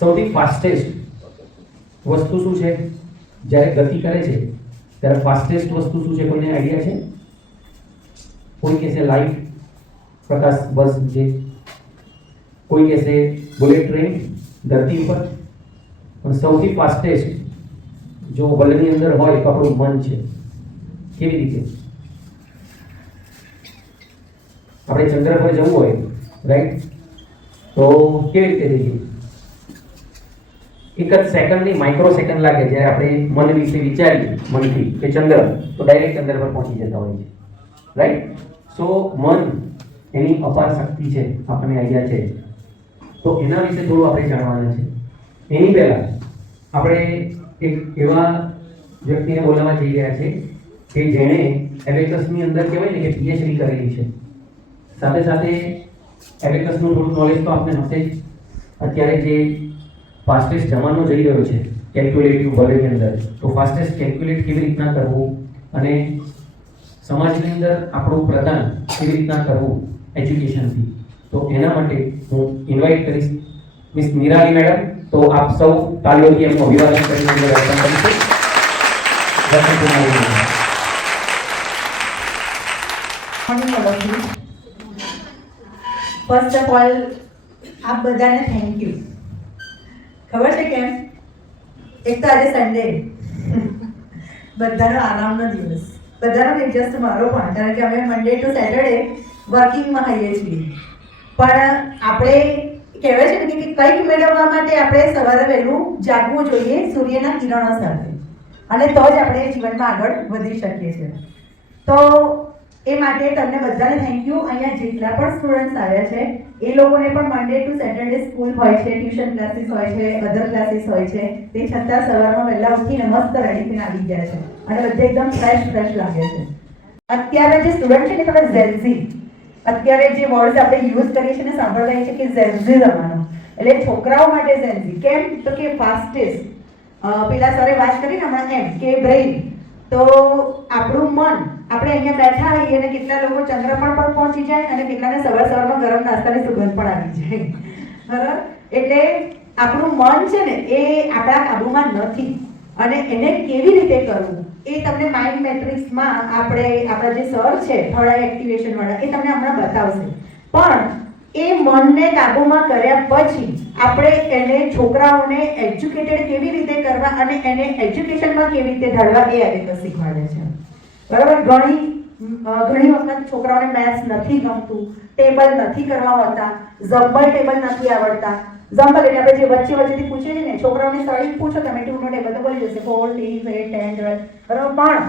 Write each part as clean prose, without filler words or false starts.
સૌથી ફાસ્ટેસ્ટ વસ્તુ શું છે? જ્યારે ગતિ કરે છે ત્યારે ફાસ્ટેસ્ટ વસ્તુ શું છે? કોઈને આઈડિયા છે? કોઈ કહેશે લાઇટ, પ્રકાશ બસ છે, કોઈ કહેશે બુલેટ ટ્રેન ધરતી ઉપર, પણ સૌથી ફાસ્ટેસ્ટ જો વર્લ્ડની અંદર હોય તો આપણું મન છે. કેવી રીતે? આપણે ચંદ્ર પર જવું હોય, રાઈટ, તો કેવી રીતે જઈએ? એક જ સેકન્ડ નહીં, માઇક્રો સેકન્ડ લાગે. જ્યારે આપણે મન વિશે વિચારીએ મનથી કે ચંદ્ર, તો ડાયરેક્ટ ચંદ્ર પર પહોંચી જતા હોય છે, રાઈટ. સો મન એની અપાર શક્તિ છે, આપણને આઈડિયા છે. તો એના વિશે થોડું આપણે જાણવાના છે. એની પહેલા આપણે એક એવા વ્યક્તિને બોલાવવા જઈ રહ્યા છે કે જેણે એબેકસની અંદર કહેવાય ને કે પીએચડી કરેલી છે. સાથે સાથે એબેકસનું થોડું નોલેજ તો આપને હશે જ. અત્યારે જે ફાસ્ટેસ્ટ જમાનો જઈ રહ્યો છે કેલ્ક્યુલેટિવ વર્લ્ડની અંદર, તો ફાસ્ટેસ્ટ કેલ્ક્યુલેટ કેવી રીતના કરવું અને સમાજની અંદર આપણું પ્રદાન કેવી રીતના કરવું એજ્યુકેશનથી, તો એના માટે હું ઇન્વાઇટ કરીશ મિસ નિરાલી મેડમ. તો આપ સૌ તાળીઓથી એમનું અભિવાદન કરીને વેલકમ કરીશું. ફર્સ્ટ ઓફ ઓલ આપ બધાને થેન્ક યુ. ખબર છે કેમ? એક તો આજે સન્ડે, બધાનો આરામનો દિવસ, બધાનો નહીં, જસ્ટ મારો પણ, કારણ કે અમે મંડે ટુ સેટરડે વર્કિંગમાં હોઈએ છીએ. પણ આપણે કહેવાય છે ને કે કંઈક મેળવવા માટે આપણે સવારે વહેલું જાગવું જોઈએ સૂર્યના કિરણો સાથે, અને તો જ આપણે જીવનમાં આગળ વધી શકીએ છીએ. તો એ માટે તમને બધાને થેન્ક યુ. અહીંયા જેટલા પણ સ્ટુડન્ટ્સ આવ્યા છે એ લોકોને પણ મંડે ટુ સેટરડે સ્કૂલ હોય છે, ટ્યુશન ક્લાસીસ હોય છે, અધર ક્લાસીસ હોય છે, તે છતાં સવારમાં વહેલા ઉઠીને મસ્ત રેડી થઈને આવી ગયા છે અને બધે એકદમ ફ્રેશ લાગે છે. અત્યારે જે સ્ટુડન્ટ છે ને, તમે ઝેન્ઝી, અત્યારે જે વર્ડ્સ આપણે યુઝ કરીએ છીએ ને સાંભળતા છે કે ઝેન્ઝી જમાનો, એટલે છોકરાઓ માટે ઝેન્ઝી. કેમ? તો કે ફાસ્ટેસ્ટ, પેલા સરે વાત કરી ને હમણાં એમ કે બ્રેઇન, તો આપણું મન, આપણે અહીંયા બેઠા હોઈએ અને કેટલા લોકો ચંદ્ર પર પણ પહોંચી જાય અને કેટલાને સવારમાં ગરમ નાસ્તાની સુગંધ પણ આવી જાય, બરાબર? એટલે આપણું મન છે ને એ આપણા કાબુમાં નથી, અને એને કેવી રીતે કરવું એ તમને માઇન્ડ મેટ્રિક્સમાં આપણા જે સર છે થર્ડ આઈ એક્ટિવેશન વાળા, એ તમને હમણાં બતાવશે. પણ એ મનને કાબુમાં કર્યા પછી આપણે એને છોકરાઓને એજ્યુકેટેડ કેવી રીતે કરવા અને એને એજ્યુકેશનમાં કેવી રીતે ઢાળવા એ એબેકસ શીખવાડે છે, બરાબર? ઘણી વખત છોકરાઓને મેથ્સ નથી ગમતું, ટેબલ નથી કરવા હોતા, ઝમ્બલ ટેબલ નથી આવડતા. ઝમ્બલ એટલે આપણે જે વચ્ચેથી પૂછે છે ને, છોકરાઓને સળી પૂછો તમે 2 નો ટેબલ તો બોલી જશે 4 3 8 10 12, બરાબર?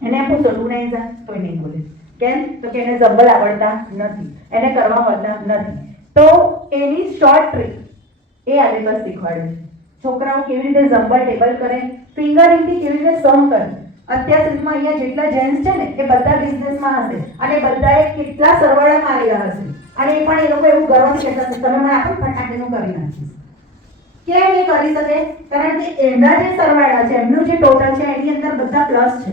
પણ એને પૂછો 2 ને એઝા તો નહીં બોલે. કેમ? તો કે એને ઝમ્બલ આવડતા નથી, એને કરવા હોતા નથી. તો એની શોર્ટ ટ્રીક એ એબેકસ શીખવાડે છે. છોકરાઓ કેવી રીતે ઝમ્બલ ટેબલ કરે, ફિંગરિંગથી કેવી રીતે સમ કરે. અત્યાર સુધીમાં અહીંયા જેટલા જેન્ટ્સ છે ને એ બધા બિઝનેસમાં હશે અને બધાએ કેટલા સરવાળા મારેલા હશે, અને એ પણ એ લોકો એવું ગર્વથી કહેતા હશે તમે મને આપો ફટાકડીનું કરી નાખીશ. કેમ એ કરી શકે? કારણ કે એમના જે સરવાળા છે, એમનું જે ટોટલ છે એની અંદર બધા પ્લસ છે.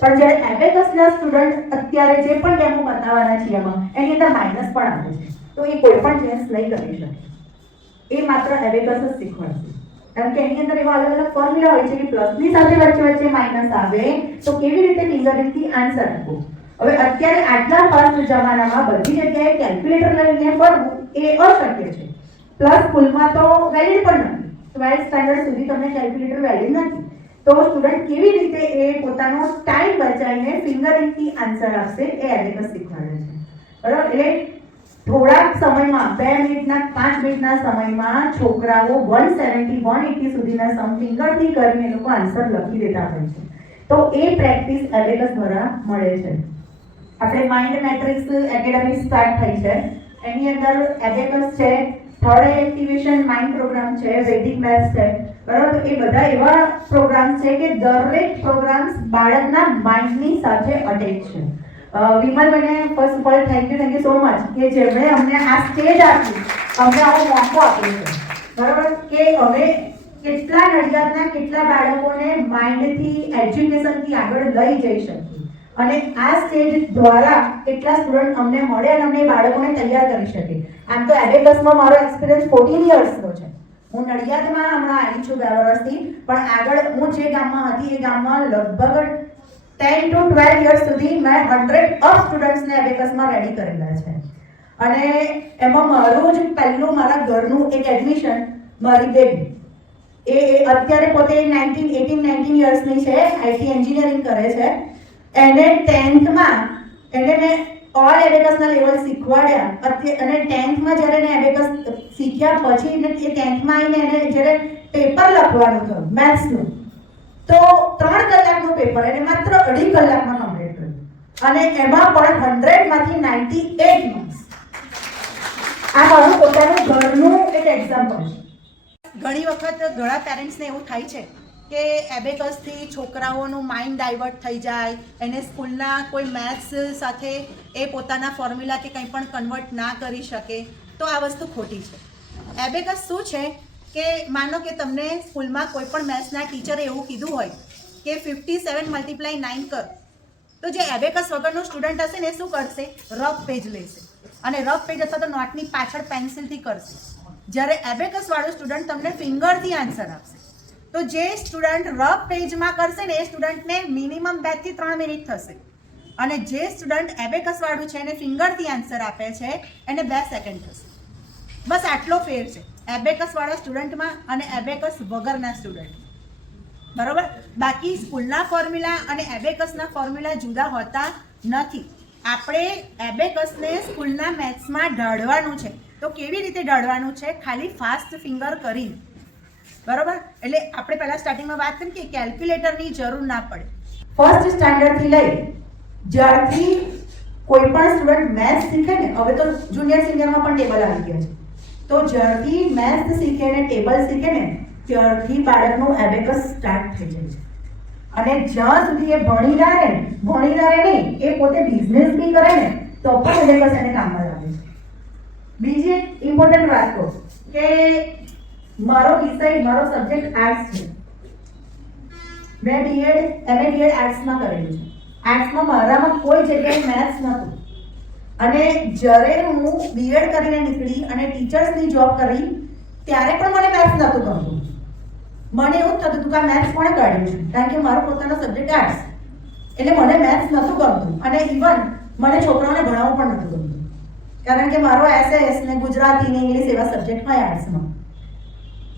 પણ જ્યારે એબેકસના સ્ટુડન્ટ અત્યારે જે પણ ડેમો બતાવવાના છે એમાં એની અંદર માઇનસ પણ આવે છે, તો એ કોઈ પણ જેન્ટ્સ નહીં કરી શકે. એ માત્ર એબેકસ જ શીખવાડશે, કારણ કે એની અંદર એવા અલગ અલગ ફોર્મ્યુલા હોય છે કે પ્લસની સાથે વચ્ચે માઇનસ આવે તો કેવી રીતે ફિંગરિંગથી આન્સર આપવો. હવે અત્યારે આટલા ફાસ્ટ જમાનામાં બધી જગ્યાએ કેલ્ક્યુલેટર લઈને ફરવું એ અશક્ય છે. પ્લસ સ્કૂલમાં તો વેલિડ પણ નથી, 12th સ્ટાન્ડર્ડ સુધી તમને કેલ્ક્યુલેટર વેલિડ નથી. તો સ્ટુડન્ટ કેવી રીતે એ પોતાનો ટાઈમ બચાવીને ફિંગરિંગથી આન્સર આપશે એ એબેકસ શીખવાડે છે, બરાબર? એટલે થોડાક સમયમાં 2 મિનિટના 5 મિનિટના સમયમાં છોકરાઓ 170 180 સુધીના સમ ફિંગરથી કરીને એ લોકો આન્સર લખી દેતા હોય છે. તો એ પ્રેક્ટિસ એબેકસ દ્વારા મળે છે. આપણે માઇન્ડ મેટ્રિક્સ એકેડમી સ્ટાર્ટ થઈ છે, એની અંદર એબેકસ છે, થર્ડ આઈ એક્ટિવેશન માઇન્ડ પ્રોગ્રામ છે, વૈદિક મેથ્સ છે, બરાબર? તો એ બધા એવા પ્રોગ્રામ્સ છે કે દરેક પ્રોગ્રામ્સ બાળકના માઇન્ડની સાથે અટેચ છે. વિમલબેને first of all thank you so much કે જેમણે અમને આ સ્ટેજ આપી, અમને આવો મોકો આપ્યો છે, બરાબર? કે અમે કેટલા નડિયાદના કેટલા બાળકોને માઇન્ડથી એજ્યુકેશનથી આગળ લઈ જઈ શકીએ, અને આ સ્ટેજ દ્વારા કેટલા સ્ટુડન્ટ અમને મળે અને અમને બાળકોને તૈયાર કરી શકે. આમ તો એબેકસમાં મારો એક્સપિરિયન્સ 14 યર્સનો છે, હું નડિયાદમાં હમણાં આવી છું 2 વર્ષથી, પણ આગળ હું જે ગામમાં હતી એ ગામમાં લગભગ 10 to 12 years સુધી મેં 100 of સ્ટુડન્ટ્સને એબેકસમાં રેડી કરેલા છે. અને એમાં મારું જ પહેલું મારા ઘરનું એક એડમિશન મારી બેબી એ અત્યારે પોતે 18-19 યર્સની છે, આઈટી એન્જિનિયરિંગ કરે છે. એને 10th માં એને મેં ઓલ એબેકસના લેવલ શીખવાડ્યા. અને 10th માં જ્યારે એને એબેકસ શીખ્યા પછી એ 10th માં આવીને એને જ્યારે પેપર લખવાનું થયું મેથ્સનું, તો 3 કલાકનું પેપર એને માત્ર 2.5 કલાકમાં કમ્પ્લીટ કર્યું. અને એમાં પણ 100 માંથી 98 માર્ક્સ. આ મારું પોતાનું ઘરનું એક એક્ઝામ્પલ છે. ઘણી વખત ઘણા પેરેન્ટ્સને એવું થાય છે કે એબેકસથી છોકરાઓનું માઇન્ડ ડાયવર્ટ થઈ જાય, એને સ્કૂલના કોઈ મેથ્સ સાથે એ પોતાના ફોર્મ્યુલા કે કંઈ પણ કન્વર્ટ ના કરી શકે. તો આ વસ્તુ ખોટી છે. એબેકસ શું છે કે માનો કે તમને સ્કૂલમાં કોઈ પણ મેથ્સના ટીચરે એવું કીધું હોય કે 57 × 9 કર, તો જે એબેકસ વગરનું સ્ટુડન્ટ હશે ને શું કરશે? રફ પેજ લેશે અને રફ પેજ અથવા તો નોટની પાછળ પેન્સિલથી કરશે. જ્યારે એબેકસ વાળું સ્ટુડન્ટ તમને ફિંગરથી આન્સર આપશે. તો જે સ્ટુડન્ટ રફ પેજમાં કરશે ને એ સ્ટુડન્ટને મિનિમમ 2 થી 3 મિનિટ થશે, અને જે સ્ટુડન્ટ એબેકસ વાળું છે એને ફિંગરથી આન્સર આપે છે એને 2 સેકન્ડ થશે. બસ આટલો ફેર છે એબેકસ વાળા સ્ટુડન્ટમાં અને એબેકસ વગરના સ્ટુડન્ટ. બરોબર? બાકી સ્કૂલના ફોર્મ્યુલા અને એબેકસના ફોર્મ્યુલા જુદા હોતા નથી. આપણે એબેકસને સ્કૂલના મેથ્સમાં ઢાળવાનું છે. તો કેવી રીતે ઢાળવાનું છે? ખાલી ફાસ્ટ ફિંગર કરીને. બરોબર? એટલે આપણે પહેલા સ્ટાર્ટિંગમાં વાત કરી કે કેલ્ક્યુલેટરની જરૂર ના પડે. ફર્સ્ટ સ્ટાન્ડર્ડથી લઈ જ્યારથી કોઈ પણ સ્ટુડન્ટ મેથ્સ શીખે ને, હવે તો જુનિયર સિનિયરમાં પણ ટેબલ આવી ગયા છે, તો જ્યારથી મેથ્સ શીખે ને ટેબલ શીખે ને ત્યારથી બાળકનું એબેકસ સ્ટાર્ટ થઈ જાય છે. અને જ્યાં સુધી એ ભણી ના રહે નહીં, એ પોતે બિઝનેસ બી કરે ને તો પણ એબેકસ એને કામમાં લાગે છે. બીજી એક ઇમ્પોર્ટન્ટ વાત કહું કે મારો સબ્જેક્ટ આર્ટ્સ છે. મેં MA BEd આર્ટ્સમાં કરેલું છે. આર્ટ્સમાં મારામાં કોઈ જગ્યાએ મેથ્સ નહોતું. અને જ્યારે હું BEd કરીને નીકળી અને ટીચર્સની જોબ કરી ત્યારે પણ મને મેથ્સ નહોતું ગમતું. મને એવું જ થતું હતું કે આ મેથ્સ કોણે કાઢ્યું છે, કારણ કે મારો પોતાનો સબ્જેક્ટ આર્ટ્સ, એટલે મને મેથ્સ નહોતું ગમતું. અને ઇવન મને છોકરાઓને ભણાવવું પણ નહોતું ગમતું, કારણ કે મારો SS ને ગુજરાતી ને ઇંગ્લિશ એવા સબ્જેક્ટ હોય આર્ટ્સમાં.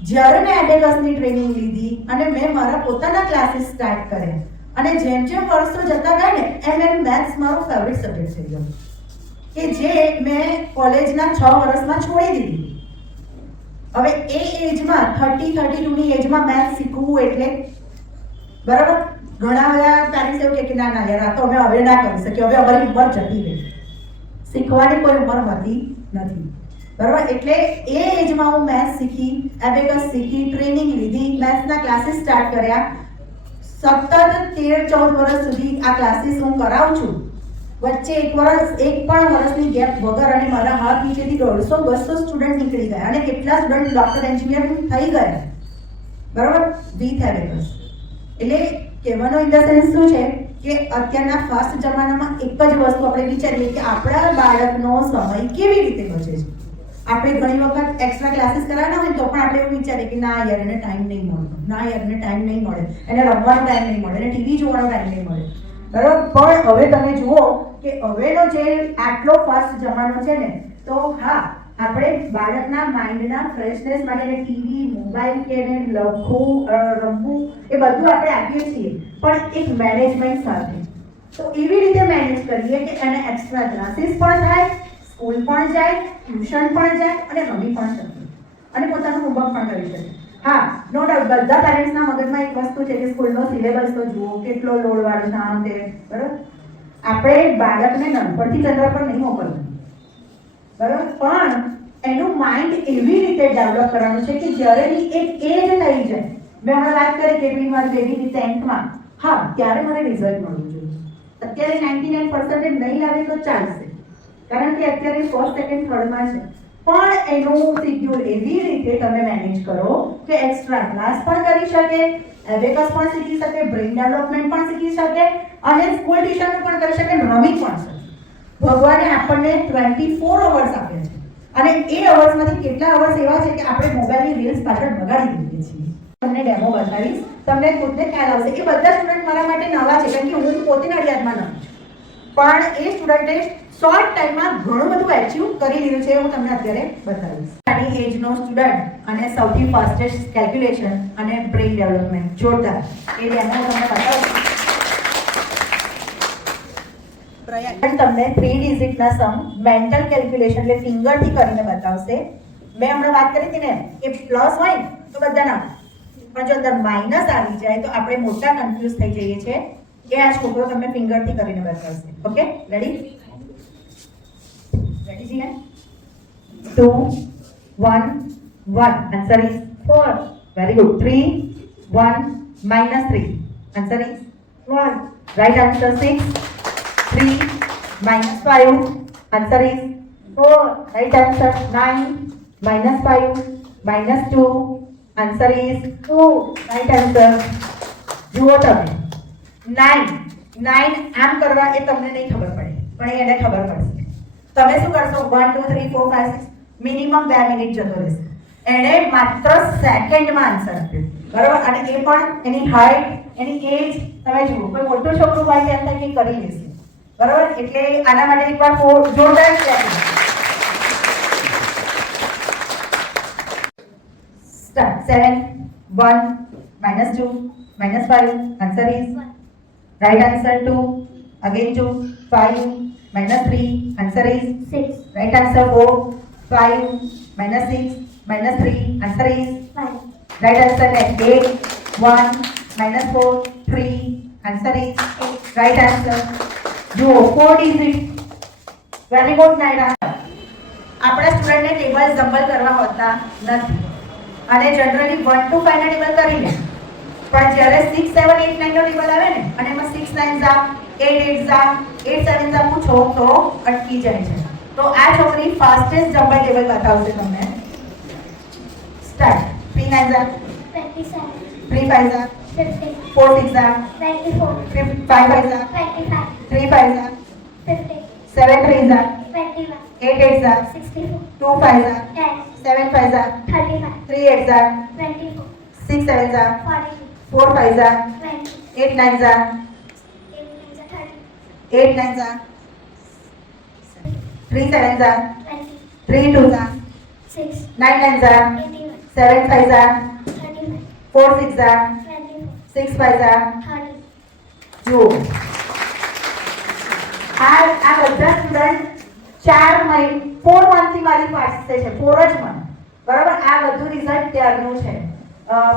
જ્યારે મેં એબેકસની ટ્રેનિંગ લીધી અને મેં મારા પોતાના ક્લાસીસ સ્ટાર્ટ કર્યા અને જેમ જેમ વર્ષો જતા ગયા ને એમ મેથ્સ મારો ફેવરિટ સબ્જેક્ટ થઈ ગયો, કે જે મેં કોલેજના 6 વર્ષમાં છોડી દીધી. હવે એ એજમાં 32ની એજમાં મેથ્સ શીખવું એટલે બરાબર, ઘણા બધા પેરેન્ટ્સ એવું કે ના યાર આ તો અમે હવે ના કરી શકીએ, હવે અમારી ઉંમર જતી રહી. શીખવાની કોઈ ઉંમર હોતી નથી. બરાબર? એટલે એ એજમાં હું મેથ્સ શીખી, એબેકસ શીખી, ટ્રેનિંગ લીધી, મેથ્સના ક્લાસીસ સ્ટાર્ટ કર્યા. સતત 13-14 વર્ષ સુધી આ ક્લાસીસ હું કરાવું છું. વચ્ચે એક પણ વર્ષની ગેપ વગર, અને મારા હાથ નીચેથી 150-200 સ્ટુડન્ટ નીકળી ગયા અને કેટલા સ્ટુડન્ટ ડોક્ટર એન્જિનિયર થઈ ગયા. બરાબર? With abacus. એટલે કહેવાનો ઇન ધ સેન્સ શું છે કે અત્યારના ફાસ્ટ જમાનામાં એક જ વસ્તુ આપણે વિચારીએ કે આપણા બાળકનો સમય કેવી રીતે બચે છે. આપણે ઘણી વખત એક્સ્ટ્રા ક્લાસીસ કરાવવાના હોય તો પણ આપણે એવું વિચારીએ કે ના યાર એને ટાઈમ નહીં મળે, એને રમવાનો ટાઈમ નહીં મળે, એને ટીવી જોવાનો ટાઈમ નહીં મળે. બરાબર? પણ હવે તમે જુઓ કે હવેનો જે આટલો ફાસ્ટ જમાનો છે ને, તો હા આપણે બાળકના માઇન્ડના ફ્રેશનેસ માટે ટીવી, મોબાઈલ કે એને લખવું, રમવું એ બધું આપણે આપીએ છીએ, પણ એક મેનેજમેન્ટ સાથે. તો એવી રીતે મેનેજ કરીએ કે એને એક્સ્ટ્રા ક્લાસીસ પણ થાય, સ્કૂલ પણ જાય, ટ્યુશન પણ જાય અને રમી પણ શકે અને પોતાનું હોમવર્ક પણ કરી શકે. હા, નો ડાઉટ બધા પેરેન્ટ્સના મગજમાં એક વસ્તુ છે કે સ્કૂલનો સિલેબસ તો જુઓ, કેટલો લોડવાળું છે, આમ તે. બરાબર? આપણે બાળકને નાનપણથી ચંદ્ર પર નહીં મોકલવું, બરાબર, પણ એનું માઇન્ડ એવી રીતે ડેવલપ કરવાનું છે કે જ્યારે એક એજ થઈ જાય, મેં હમણાં વાત કરી કે મારી બેબીની 10thમાં, હા ત્યારે મારે રિઝલ્ટ મળવું જોઈએ. અત્યારે 99% નહીં લાવે તો ચાલશે, કારણ કે અત્યારે ફર્સ્ટ, સેકન્ડ, થર્ડમાં છે. પણ એનું શેડ્યુલ એવી રીતે તમે મેનેજ કરો કે એક્સ્ટ્રા ક્લાસ પણ કરી શકે, એબેકસ પણ શીખી શકે, બ્રેઇન ડેવલપમેન્ટ પણ શીખી શકે અને સ્કૂલ ટ્યુશન પણ કરી શકે, રમી પણ શકે. ભગવાને આપણને 24 અવર્સ આપ્યા છે, અને એ અવર્સમાંથી કેટલા અવર્સ એવા છે કે આપણે મોબાઈલની રીલ્સ પાછળ બગાડી દઈએ છીએ. તમને ડેમો બતાવીશ, તમને ખુદને ખ્યાલ આવશે. એ બધા સ્ટુડન્ટ મારા માટે નવા છે, કારણ કે હું પોતે નડિયાદમાં નવી છું, પણ એ સ્ટુડન્ટે શોર્ટ ટાઈમમાં ઘણું બધું એચીવ કરી લીધું છે. હું તમને અત્યારે બતાવીશ. નાની એજનો સ્ટુડન્ટ અને સૌથી ફાસ્ટેસ્ટ કેલ્ક્યુલેશન અને બ્રેઇન ડેવલપમેન્ટ જોરદાર. એ ડેમો તમને બતાવું. તમને 3 ડિજિટના સમ મેન્ટલ કેલ્ક્યુલેશન એટલે ફિંગરથી કરીને બતાવશે. મેં હમણાં વાત કરી હતી ને કે પ્લસ હોય ને તો બધા ના, પણ જો અંદર માઇનસ આવી જાય તો આપણે મોટા કન્ફ્યુઝ થઈ જઈએ છીએ. એ આ છોકરો તમને ફિંગરથી કરીને બતાવશે. Okay, ready? રેડી છીએ? 2 1 1 answer is 4. Very good. 3 1 -3 answer is 1. Right answer 6 3 -5 answer is 4. Right answer 9 -5 -2 answer is 2. Right answer. જુઓ તમે 9 આમ કરવા એ તમને નહીં ખબર પડે, પણ એને ખબર પડશે. તમે શું કરશો? 1 2 3 4 5 6 મિનિમમ 2 મિનિટ જતો રહેશે. એને માત્ર સેકન્ડમાં આન્સર આપ્યો, બરાબર? અને એ પણ એની હાઈટ, એની એજ તમે જુઓ. કોઈ મોટું છોકરું હોય તેમ થાય કે કરી લેશે, બરાબર? એટલે આના માટે એકવાર જોરદાર clap. Start. 7 1 -2 -5 answer is 1. Right answer 2. Again 2 5 -3 answer is 6. Right answer 4 5 -6 -3 answer is 5. Right answer next 8 1 -4 3 answer is 8. Right answer. જુઓ 4 ડિજિટ. Very good Naira. આપણા સ્ટુડન્ટને ટેબલ જમ્બલ કરવા હોતા નથી અને જનરલી 1 to 5 ના ટેબલ કરી લે, પણ જ્યારે 6 7 8 9 નો ટેબલ આવે ને અને એમાં 6 9 જા 8 8 જા 8 7 જા પૂછો તો અટકી જાય છે. તો આ છોકરી ફાસ્ટેસ્ટ જમ્બલ ટેબલ બતાવશે તમને. સ્ટાર્ટ. 3 9 જા 27, 3 5 જા 50, 4 6 જા 24, 5 5 જા 25, 3 5 જા 50, 7 3 જા 21, 8 8 જા 64, 2 5 જા 10, 7 5 જા 35, 3 8 જા 24, 6 7 જા 42, 4 5 જા 20, 8 9 જા 8 9 જા 3 7 જા 20, 3 2 જા 6, 9 9 જા 81, 7 5 જા 35, 4 6 જા 24, 6 5 જા 30, જુઓ. આ બધા સ્ટુડન્ટ 4 મંથથી મારી પાસે છે, 4 જ મંથ, બરાબર? આ બધું રિઝલ્ટ ત્યારનું છે.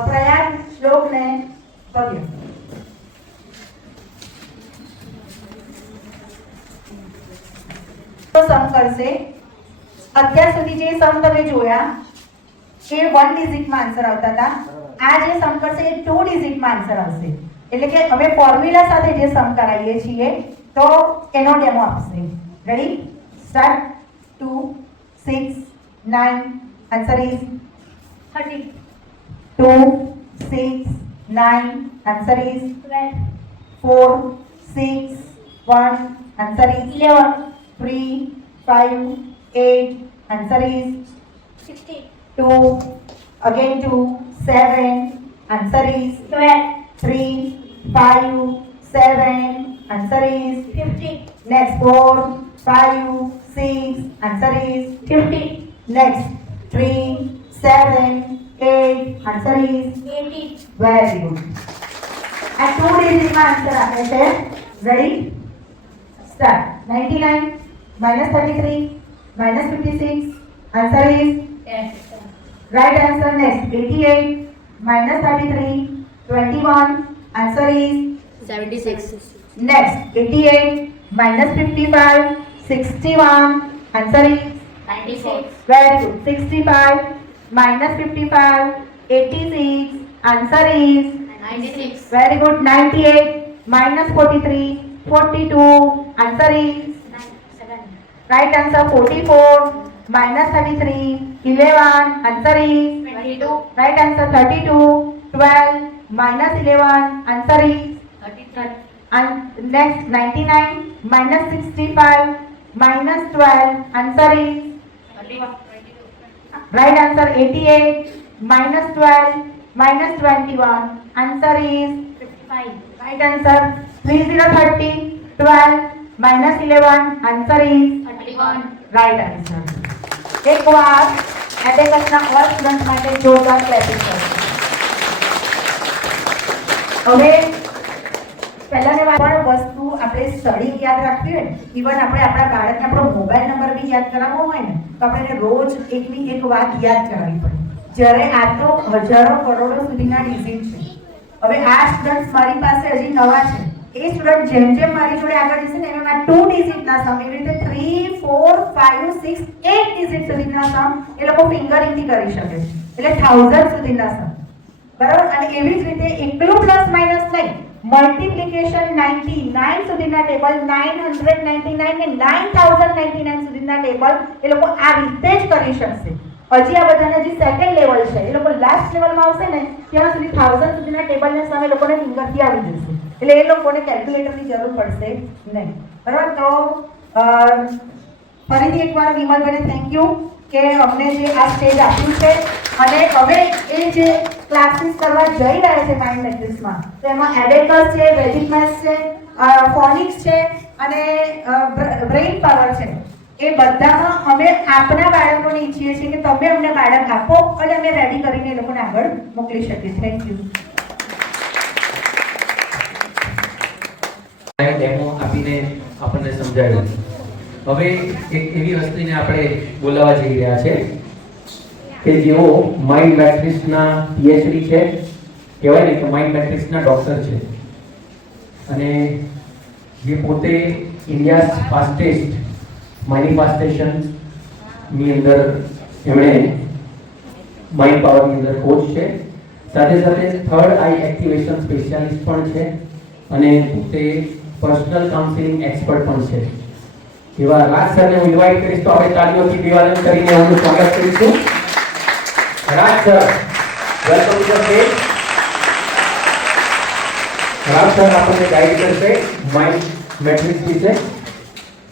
પ્રયાગ શ્લોક ને ભવ્ય. તો સમ કરશે. અત્યાર સુધી જે સમ તમે જોયા એ 1 ડિજિટમાં આન્સર આવતા હતા. આ જે સમ કરશે એ 2 ડિજિટમાં આન્સર આવશે. એટલે કે અમે ફોર્મ્યુલા સાથે જે સમ કરાવીએ છીએ તો એનો ડેમો આપશે. Ready? Start. 2 6 9 answer is 30. 2 6 9 answer is 12. 4 6 1 answer is 11. 3 5 8 answer is 16, 2 again 2 7 answer is 12. 3 5 7 answer is 15, next 4 5 6 answer is 50, next 3 7 8 answer is 18, very good. And 2 digit answer આપે છે. ready? start. 99 -33 -56 answer is 10, right answer next. 88 -33 21 answer is 76, next. 88 -55 61 answer is 96, very good. 65 -55 86 answer is 96, very good. 98 -43 42 answer is 97, right answer. 44 -33 11 answer is 22, right answer. 32 12 -11 answer is 33, and next. 99 -65 -12 answer is Right answer 88 minus 12 minus 21. Answer is 55. right answer 3030 12 minus 11. Answer is 31. right answer. એક વાર એબેકસના all student માટે જોરદાર clapping કરો. હવે પહેલાની પણ વસ્તુ આપણે સ્ટડી યાદ રાખવી હોય ને, ઇવન આપણે આપણા બાળકને આપણો મોબાઈલ નંબર બી યાદ કરાવવો હોય ને, તો આપણે એને રોજ એકની એક વાત યાદ કરાવવી પડે. જ્યારે આ તો હજારો કરોડો સુધીના ડિઝિટ છે. હવે આ સ્ટુડન્ટ મારી પાસે હજી નવા છે, એ સ્ટુડન્ટ જેમ જેમ મારી જોડે આગળ જશે ને એમાં 2 ડિજિટના સમ, એવી રીતે 3 4 5 6 8 ડિજિટ સુધીના સમ એ લોકો ફિંગરિંગથી કરી શકે છે, એટલે 1000 સુધીના સમ, બરાબર. અને એવી જ રીતે એકલું પ્લસ માઇનસ નહીં, મલ્ટીપ્લિકેશન 99 સુધીના ટેબલ, 999 ને 9099 સુધીના ટેબલ એ લોકો આ રીતે જ કરી શકશે. હજી આ બધાને હજી સેકન્ડ લેવલ છે, એ લોકો લાસ્ટ લેવલમાં આવશે ને ત્યાં સુધી 1000 સુધીના ટેબલના સામે લોકોને ફિંગરથી આવી જશે, એટલે એ લોકોને કેલ્ક્યુલેટરની જરૂર પડશે નહીં, બરાબર. તો ફરીથી એકવાર વિમલભાઈને થેન્ક યુ કે અમને જે આ સ્ટેજ આપ્યું છે. અને હવે એ જે ક્લાસીસ કરવા જઈ રહ્યા છે માઇન્ડ મેટ્રિક્સમાં, તો એમાં એબેકસ છે, વેદિક મેથ્સ છે, ફોનિક્સ છે અને બ્રેઇન પાવર છે. એ બધામાં અમે આપણા બાળકોને ઈચ્છીએ છીએ કે તમે અમને બાળક આપો અને અમે રેડી કરીને એ લોકોને આગળ મોકલી શકીએ. Thank you. ડેમો આપીને આપણને સમજાવ્યું. હવે એક એવી વસ્તુને આપણે બોલાવવા જઈ રહ્યા છે કે જેઓ માઇન્ડ મેટ્રિક્સના પીએચડી છે, કહેવાય ને કે માઇન્ડ મેટ્રિક્સના ડોક્ટર છે, અને જે પોતે ઇન્ડિયાઝ ફાસ્ટેસ્ટ મેનિફેસ્ટેશનની અંદર એમણે માઇન્ડ પાવરની અંદર કોચ છે, સાથે સાથે થર્ડ આઈ એક્ટિવેશન સ્પેશિયાલિસ્ટ પણ છે, અને પોતે પર્સનલ કાઉન્સિલિંગ એક્સપર્ટ પણ છે. એવા રાજ સરને હું ઇન્વાઇટ કરીશ, તો આપણે તાળીઓથી અભિવાદન કરીને એમનું સ્વાગત કરીશું. Raj sir, welcome to the stage. Raj sir આપણને ગાઈડ કરશે માઇન્ડ મેટ્રિક્સ વિશે.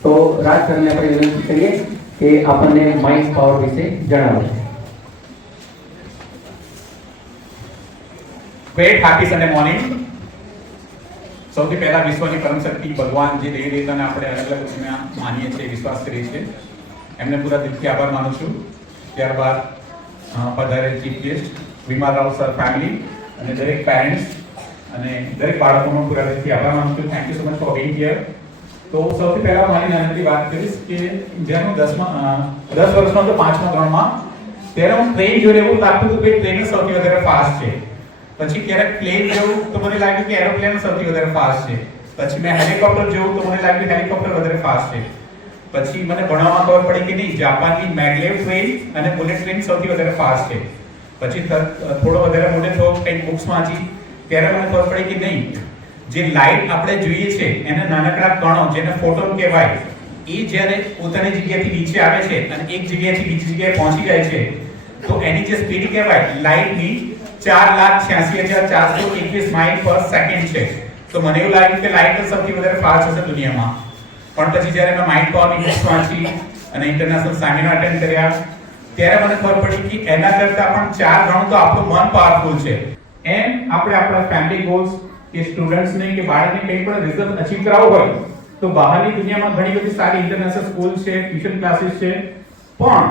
તો રાજ સરને આપણે વિનંતી કરીએ કે આપણને માઇન્ડ પાવર વિશે જણાવો. Great happy Sunday morning. સૌથી પહેલા વિશ્વની પરમ શક્તિ ભગવાન જે દેવી દેવતાને આપણે અલગ અલગ રૂપમાં માનીએ છીએ, વિશ્વાસ કરીએ છીએ, એમને પૂરા દિલથી આભાર માનું છું. ત્યારબાદ પધારેલ chief guest Vimal Rao sir, family અને દરેક પેરેન્ટ્સ અને દરેક બાળકોનો પૂરા દિલથી આભાર માનું છું. Thank you so much for being here. તો સૌથી પહેલા મારી નાનકડી વાત કરીશ કે જ્યારે હું 10 વર્ષનો હતો, 5મા ધોરણમાં, ત્યારે હું ટ્રેન જોઈને એવું લાગતું હતું કે ટ્રેન સૌથી વધારે ફાસ્ટ છે. પછી ક્યારેક પ્લેન જોઉં તો મને લાગ્યું કે એરોપ્લેન સૌથી વધારે ફાસ્ટ છે. પછી મેં હેલિકોપ્ટર જોઉં તો મને લાગ્યું હેલિકોપ્ટર વધારે ફાસ્ટ છે. પછી મને ભણવામાં ખબર પડી કે નહીં, જાપાનની મેગ્લેવ ટ્રેન અને બુલેટ ટ્રેન સૌથી વધારે ફાસ્ટ છે. પછી થોડો વધારે મોટો થયો, કંઈક બુક્સ વાંચી, ત્યારે મને ખબર પડી કે નહીં, જે લાઇટ આપણે જોઈએ છે એને નાનકડા કણો, જેને ફોટોન કહેવાય, એ જ્યારે પોતાની જગ્યાથી નીચે આવે છે અને એક જગ્યાએથી બીજી જગ્યાએ પહોંચી જાય છે, તો એની જે સ્પીડ કહેવાય લાઇટની 4,86,421 માઇલ પર સેકન્ડ છે. તો મને એવું લાગ્યું કે લાઇટ જ સૌથી વધારે ફાસ્ટ હશે દુનિયામાં. પણ પછી જ્યારે મેં માઇન્ડ પાવરની બુક્સ વાંચી અને ઇન્ટરનેશનલ સેમિનાર અટેન્ડ કર્યા, ત્યારે મને ખબર પડી કે એના કરતાં પણ 4 ગણું તો આપણું મન પાવરફુલ છે. એમ આપણે આપણા ફેમિલી ગોલ્સ કે સ્ટુડન્ટ્સને કે બાળકને કંઈ પણ રિઝલ્ટ અચીવ કરાવવું હોય તો બહારની દુનિયામાં ઘણી બધી સારી ઇન્ટરનેશનલ સ્કૂલ છે, ટ્યુશન ક્લાસીસ છે, પણ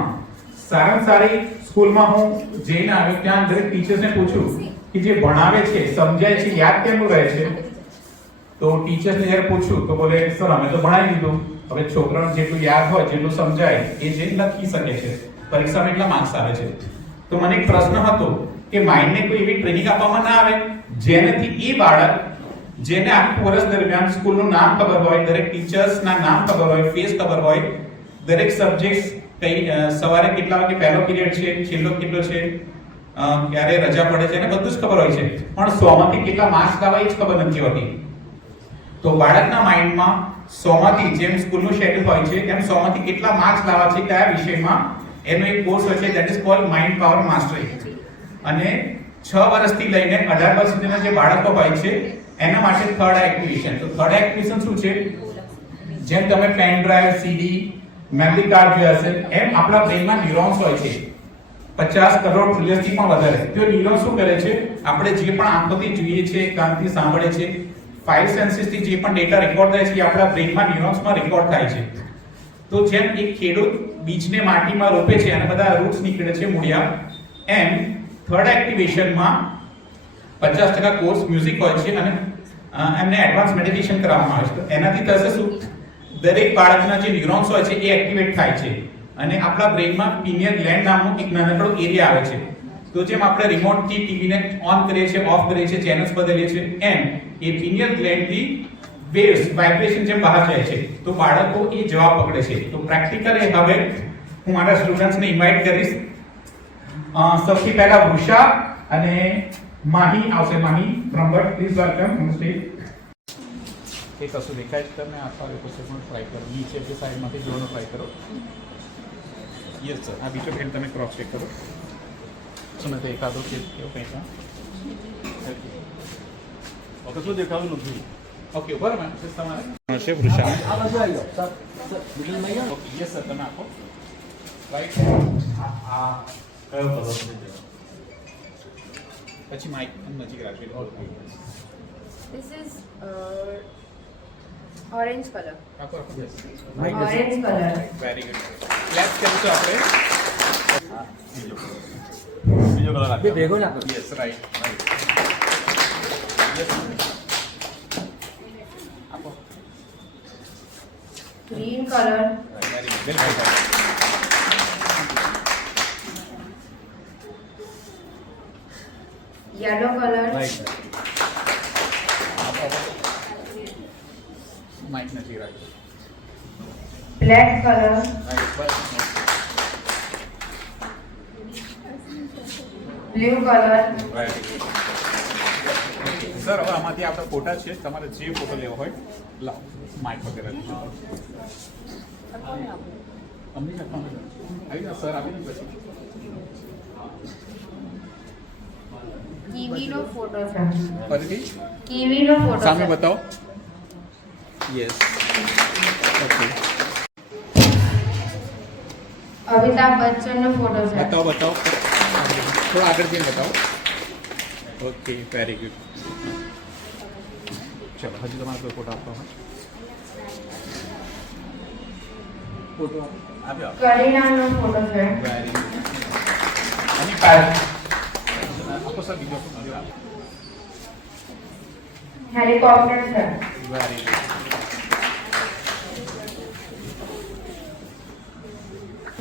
સારામાં સારી સ્કૂલમાં હું જઈને આવ્યો, ત્યાં દરેક ટીચર્સને પૂછ્યું કે જે ભણાવે છે, સમજાય છે, યાદ કેમ રહે છે? તો ટીચર્સને જ્યારે પૂછ્યું તો બોલે સર અમે તો ભણાવી દીધું, હવે છોકરાઓને જેટલું યાદ હોય, જેટલું સમજાય, એ જે લખી શકે છે, પરીક્ષામાં એટલા માર્ક્સ આવે છે. તો મને એક પ્રશ્ન હતો કે માઇન્ડને કોઈ એવી ટ્રેનિંગ આપવામાં ના આવે જેનાથી એ બાળક, જેને આખું વર્ષ દરમિયાન સ્કૂલનું નામ ખબર હોય, દરેક ટીચર્સના નામ ખબર હોય, ફેસ ખબર હોય, દરેક સબ્જેક્ટ્સ કઈ સવારે કેટલા વાગે પહેલો પીરિયડ છે, છેલ્લો કેટલો છે, ક્યારે રજા પડે છે, એને બધું જ ખબર હોય છે, પણ 100 માંથી કેટલા માર્ક્સ લાવવા એ જ ખબર નથી હોતી. તો બાળકના માઇન્ડમાં 100 માંથી, જેમ સ્કૂલનું શેડ્યુલ હોય છે, એમ 100 માંથી કેટલા માર્ક્સ લાવવા છે, કયા વિષયમાં, એનો એક કોર્સ હોય છે, that is called mind power mastery. અને 6 વર્ષથી લઈને 18 વર્ષ સુધીના જે બાળકો હોય છે એના માટે થર્ડ એક્ટિવેશન. તો થર્ડ એક્ટિવેશન શું છે? જેમ તમે પેન ડ્રાઈવ, સીડી મેમરી કાર્ડ જોયા હશે, એમ આપણા બ્રેનમાં ન્યુરોન્સ હોય છે 50 કરોડ ટ્રિલિયનથી પણ વધારે. તો ન્યુરોન શું કરે છે, આપણે જે પણ આંખોથી જોઈએ છે, કાનથી સાંભળે છે, ફાઇવ સેન્સીસથી જે પણ ડેટા રેકોર્ડ થાય છે એ આપણા બ્રેનમાં ન્યુરોન્સમાં રેકોર્ડ થાય છે. તો જેમ એક ખેડૂત બીજને માટીમાં રોપે છે અને બધા રૂટ્સ નીકળે છે મૂળિયા, એમ થર્ડ એક્ટિવેશનમાં 50% કોર્સ મ્યુઝિક હોય છે અને એમને એડવાન્સ મેડિટેશન કરાવવામાં આવે છે. તો એનાથી થશે શું, દરેક બાળકના જે ન્યુરોન્સ હોય છે એ એક્ટિવેટ થાય છે અને આપણા બ્રેનમાં પિનિયલ ગ્લેન્ડ નામનો એક નાનકડો એરિયા આવે છે. તો જેમ આપણે રિમોટથી ટીવીને ઓન કરીએ છીએ, ઓફ કરીએ છીએ, ચેનલ્સ બદલીએ છીએ, એમ એ પિનિયલ ગ્લેન્ડથી વેવ્સ વાઇબ્રેશન જેમ બહાર જાય છે તો બાળકો એ જવાબ પકડે છે. તો પ્રેક્ટિકલ એ હવે હું મારા સ્ટુડન્ટ્સને ઇન્વાઇટ કરીશ. સૌથી પહેલા વૃષા અને માહી આવશે. Mahi Brahmbhatt, please welcome on stage. એ કશું દેખાય છે તમે આ ફાવે પછી પણ ટ્રાય કરો, નીચે જે સાઈડમાંથી જોવાનો ટ્રાય કરો. યસ સર, આ બીજો પેન તમે ક્રોસ ચેક કરો. શું નથી એકાદો કે કેવું કંઈ પણ કશું દેખાતું નથી. ઓકે બરાબર તમારે છે વૃષા. ઓકે યસ સર, તમે આપો રાઈટ. કયો કલર પછી માઇક નજીક રાખજો. Okay This is orange color. આપો આપો. Yes orange colour. Very good. Let's કરીશું આપણે. બીજો કલર આપો. ભેગો ના કરો. Yes right. યસ આપો. Green colour. Very good. Welcome. Yellow colour. Right. Mic નજીક રાખજો. Black colour. રાઈટ બસ. Blue colour. સર હવે આમાંથી આપણા ફોટા છે, તમારે જે ફોટો લેવો હોય લાવો. માઇક વગેરે અમને આવી જાઓ સર, આપી દીધું પછી. કીવીનો ફોટો છે. ફરીથી કીવીનો ફોટો સામે છે. બતાવો. યસ ઓકે અમિતાભ બચ્ચનનો ફોટો છે. બતાવો બતાવો, થોડા આગળ જઈને બતાવો. Okay very good. ચલો હજી તમારે કોઈ ફોટો આપવા હોય ફોટો આપ્યો. કરીનાનો ફોટો છે. Very good. અને પાસ આપો સર બીજો ફોટો આપો. હેલિકોપ્ટર છે. Very good.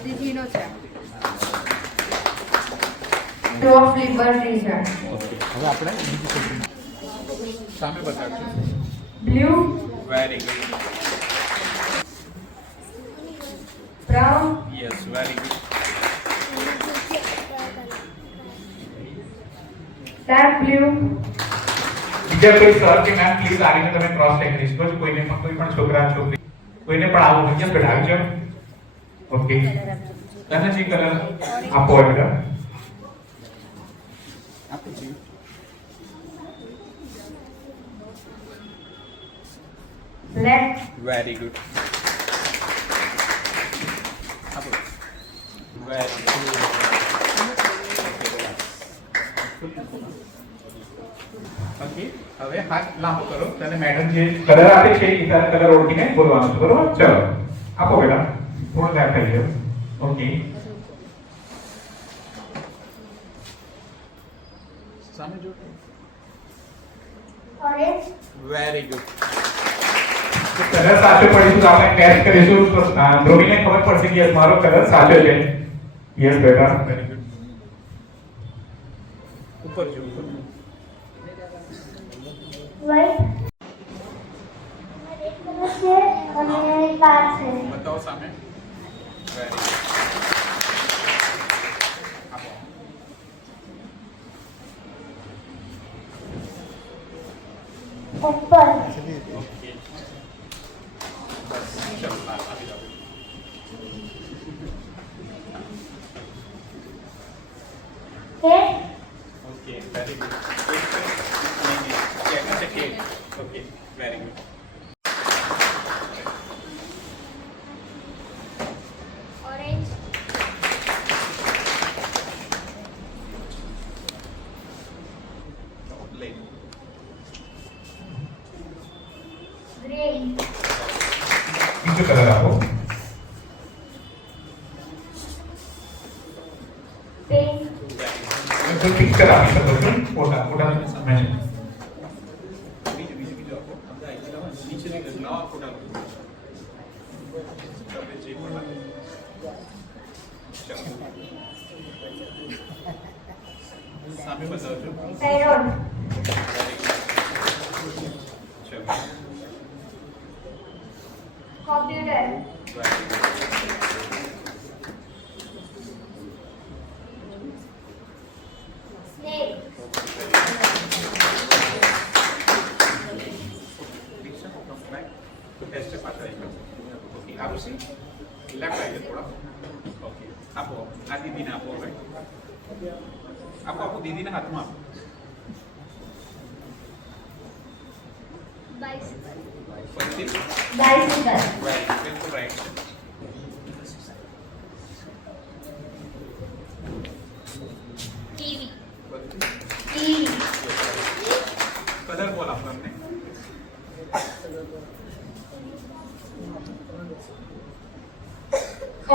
દીદીનો છે. ટુ ઓફ લિબર્ટી છે. ઓકે હવે આપણે બીજી ફોટો સામે બતાવજો. Blue. Very good. Brown. Yes very good. Dark blue. બીજા કોઈ સર કે મેમ પ્લીઝ આવીને તમે ક્રોસ ચેક કરી શકો છો. કોઈને પણ કોઈ પણ છોકરા છોકરી કોઈને પણ આવું હોય યસ બેટા આવજો. ઓકે તને જે કલર આપો બેટા આપો જી. બ્લેક. Very good. આપો વેરી ગુડ. ઓકે હવે હાથ લાંબો કરો. તને મેડમ જે કલર આપે છે એ તારા કલર ઓળખીને બોલવાનું છે બરોબર. ચલો આપો બેટા થોડું ધ્યાન કરી લો. ઓકે સામે જો. ઓરેન્જ. Very good. તો કલર સાચો પડીશું તો આપણે ટેસ્ટ કરીશું તો ધ્રુવીને ખબર પડશે કે યસ મારો કલર સાચો છે. યસ બેટા વેરી ગુડ. ઉપર જો ઉપર. વ્હાઈટ છે અને કાર છે. બતાવો સામે. Very good. આપો. એપલ. ઓકે બસ ચલો આપી દો. Cake. Okay very good. Cake છે કેક. Okay very good. કોઈ પિક્ચર આપી શકો છો ફોટા સમય સામે બતાવજો પેરોડ કોમ્પ્યુટર સ્નેક ટેસ્ટ પાછળ ઓકે આરુષિ લેફ્ટ આઈ થોડા ઓકે આપો આ દીદીને આપો હવે આપો દીદીના હાથમાં આપો બાઇસિકલ પછી બાઇસિકલ રાઈટ બિલકુલ રાઈટ ટીવી કલર બોલ આપો અમને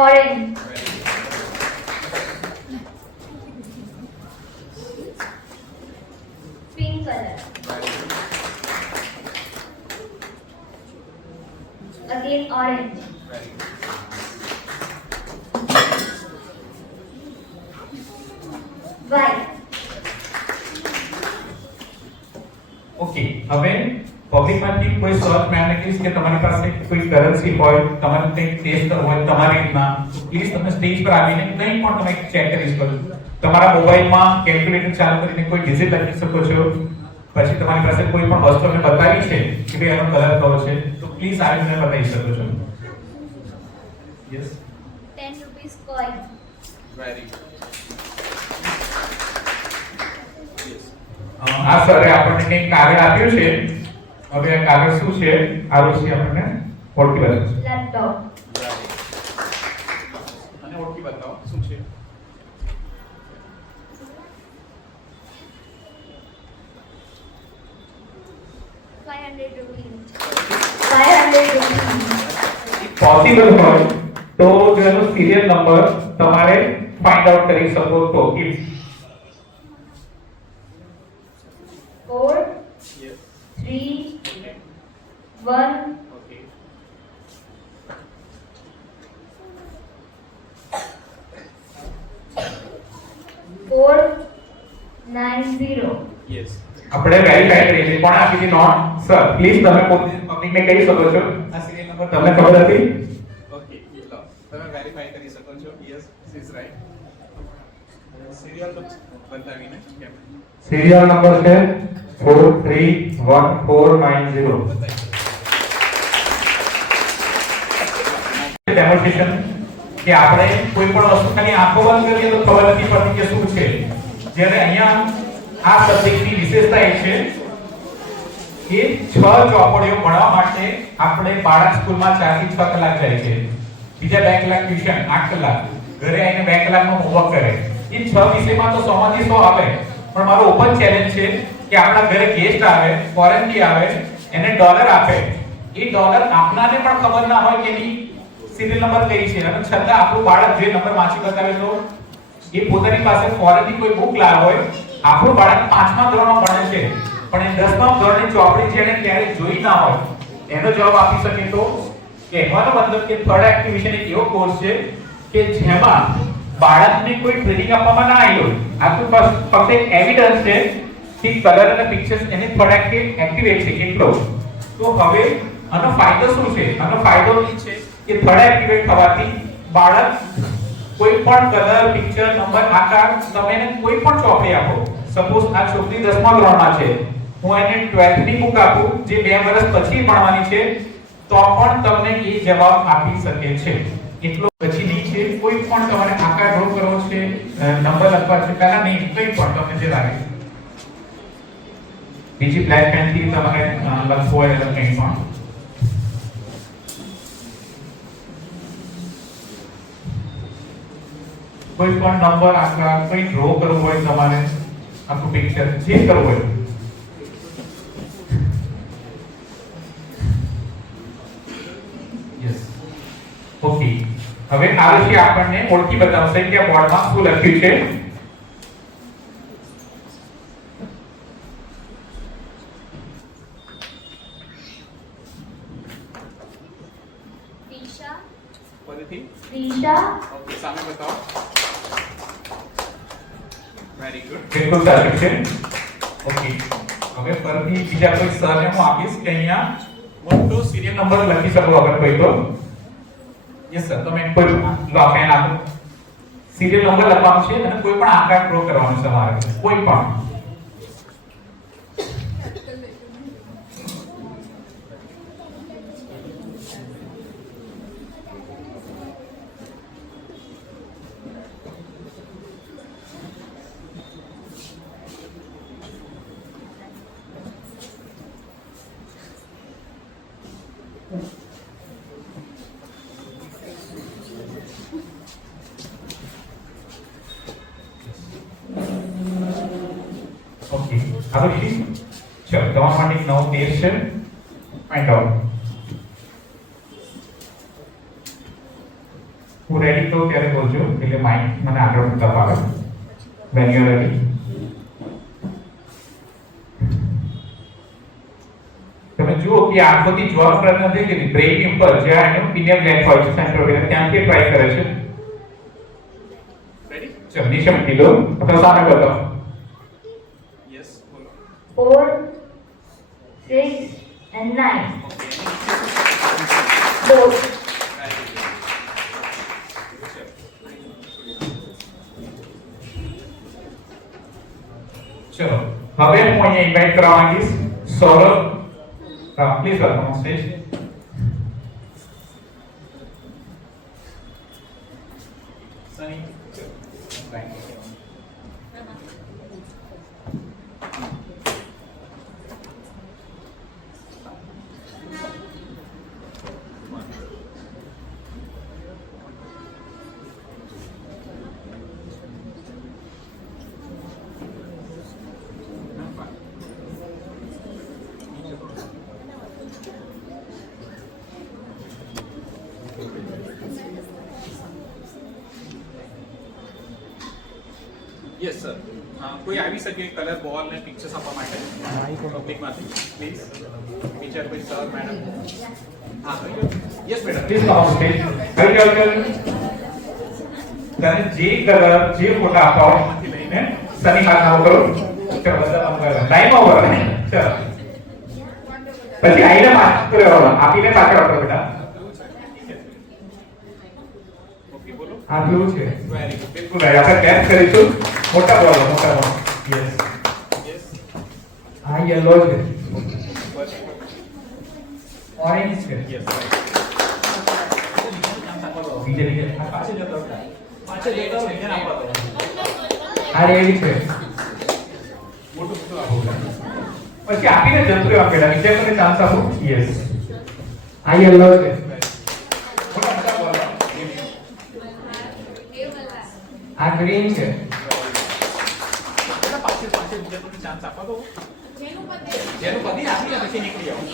orange pink colour again orange white okay હવે પબ્લિકમાંથી કોઈ સર્ચ મેમને કહીશ કે તમારી પાસે કોઈ કરન્સી હોય તમારે કંઈક ટેસ્ટ કરવો હોય તમારી રીતના પ્લીઝ તમે સ્ટેજ પર આવીને કંઈ પણ તમે ચેક કરી શકો છો તમારા મોબાઈલમાં કેલ્ક્યુલેટર ચાલુ કરીને કોઈ ડિજિટ લખી શકો છો પછી તમારી પાસે કોઈ પણ વસ્તુ તમને બતાવી છે કે ભાઈ એનો કલર કયો છે તો પ્લીઝ આવીને બતાવી શકો છો યસ 10 rupees coin વેરી આ સરે આપણને કંઈક કાગળ આપ્યું છે હવે આ કાગળ શું છે આરુષિ આપણને ઓળખી બતાવો laptop અને ઓળખી બતાવો શું છે 500 rupees 500 rupees પોસિબલ હોય તો જેનો સિરિયલ નંબર તમારે ફાઇન્ડ આઉટ કરી શકો તો ઇફ 4 યસ 3 1 ઓકે 490 યસ આપણે વેરીફાઈ કરીએ છીએ કોણ આપી હતી નોટ સર પ્લીઝ તમે પબ્લિકને કહી શકો છો આ સિરિયલ નંબર તમને ખબર હતી ઓકે લો તમે વેરીફાઈ કરી શકો છો yes this is right serial બતાવીને કેમ સિરિયલ નંબર છે 431490. ડેમોન્સ્ટ્રેશન કે આપણે કોઈ પણ વસ્તુ ખાલી આંખો બંધ કરીએ તો ખબર નથી પડતી કે શું છે જ્યારે અહીંયા આ સબ્જેક્ટની વિશેષતા એ છે કે 6 ચોપડીઓ ભણવા માટે આપણે બાળક સ્કૂલમાં 4 થી 6 કલાક જાય છે બીજા 2 કલાક ટ્યુશન 8 કલાક ઘરે આવીને 2 કલાકનો હોમવર્ક કરે એ 6 વિષયમાં તો 100 માંથી 100 આવે પણ મારો ઓપન ચેલેન્જ છે કે આપણા ઘરે ગેસ્ટ આવે ફોરેનથી આવે એને ડોલર આપે એ ડોલર આપનાને પણ ખબર ના હોય કે એની સિરિયલ નંબર કઈ છે અને છતાં આપણું બાળક જે નંબર વાંચી બતાવે તો એ પોતાની પાસે ફોરેનથી કોઈ બુક લાવ્યો હોય આપણું બાળક 5મા ધોરણમાં ભણે છે પણ એ 10મા ધોરણની ચોપડી જેને ક્યારે જોઈ ના હોય એનો જવાબ આપી શકે તો કહેવાનો મતલબ કે થર્ડ એક્ટિવિઝન એક એવો કોર્સ છે કે જેમાં બાળકને કોઈ ટ્રેનિંગ આપવામાં ના આવી હોય આ તો ફક્ત એક એવિડન્સ છે કે કલર અને પિક્ચર્સ એને થર્ડ એક્ટિવેટ છે કેટલો તો હવે આનો ફાયદો શું છે આનો ફાયદો એ છે કે થર્ડ એક્ટિવેટ થવાથી બાળક કોઈ પણ કલર પિક્ચર નંબર આકાર તમે એને કોઈ પણ ચોપડી આપો સપોઝ આ છોકરી 10મા ધોરણમાં છે હું એને 12th ની બુક આપું જે 2 વર્ષ પછી ભણવાની છે તો પણ તમને એ જવાબ આપી શકે છે એટલો પછીની છે કોઈ પણ તમારે આકાર ડ્રો કરવો છે નંબર લખવા છે પહેલા નહીં કંઈ પણ તમને જે લાગે બીજી બ્લેક પેન થી તમારે લખવો હોય એટલે કંઈ પણ કોઈ પણ નંબર આકાર કોઈ ડ્રો કરવો હોય તમારે આખું પિક્ચર જે કરવું હોય યસ ઓકે હવે આરુષિ આપણને ઓળખી બતાવશે કે બોર્ડમાં શું લખ્યું છે Nisha. ओके सामने बताओ वेरी गुड બિલકુલ સાચું છે. ઓકે, હવે ફરીથી બીજા કોઈ સરને હું આપીશ કે અહીંયા મોટો સિરિયલ નંબર લખી શકો અગર કોઈ તો. યસ સર, તમે કોઈ લો પેન આપો. સિરિયલ નંબર લખવાનો છે અને કોઈ પણ આકાર ડ્રો કરવાનો છે તમારે, કોઈ પણ. ઓકે, હવે ચલો તમારા માટે એક નવો ટેસ્ટ છે. Find out. હું રેડી તો ત્યારે બોલજો એટલે માઇક મને આગળ મૂકતા પાડો. When you are ready. તમે જુઓ કે આંખોથી જોવાનો પ્રયત્ન છે કે બ્રેઇન ઉપર જ્યાં એનો પિનિયલ ગ્લેન્ડ હોય છે સેન્ટ્રલ વેન ત્યાંથી ટ્રાય કરે છે. रेडी ચલો નિશમ કીધો તો સામે બતાવો. यस बोलो 4, 6 and 9. Both. ચલો હવે હું અહીંયા ઇન્વાઇટ કરવા માંગીશ Saurabh. Please welcome on stage. Sunny thank you yes sir कोई આવી શકે કલર બોલ ને પિક્ચર્સ આપવા માટે પબ્લિકમાંથી પ્લીઝ ટીચર કોઈ સર મેડમ હા yes madam please come on stage. Hari Hari. તને જે કલર જે ફોટા આપવા હોય એમાંથી લઈને સની હાથ નામ કરો. ચલો બધા કામ કરો. Time over. ચલો પછી આઈને પાછળ કરો. આપીને પાછળ આપો બેટા. ઓકે બોલો આ કેવું છે? વેરી ગુડ બિલકુલ રાઈટ. આપણે ટેસ્ટ કરીશું. મોટા બોલ મોટા બોલ. યસ. યસ આ યલો છે. ઓરેન્જ છે. યસ બીજે બીજે પાછળ જતો પાછળ જતો વિજ્ઞાન આપવા દો આ રેડ છે. મોટું મોટું આપો પછી આપીને જતું રહેવા બેટા. બીજે કોને ચાન્સ આપો. યસ. આ યલો છે. મોટા મોટા બોલ. આ ગ્રીન છે. પાછળ પાછળ બીજા કોઈને ચાન્સ આપવા દો જેનું પતિ આપી પછી નીકળી આવો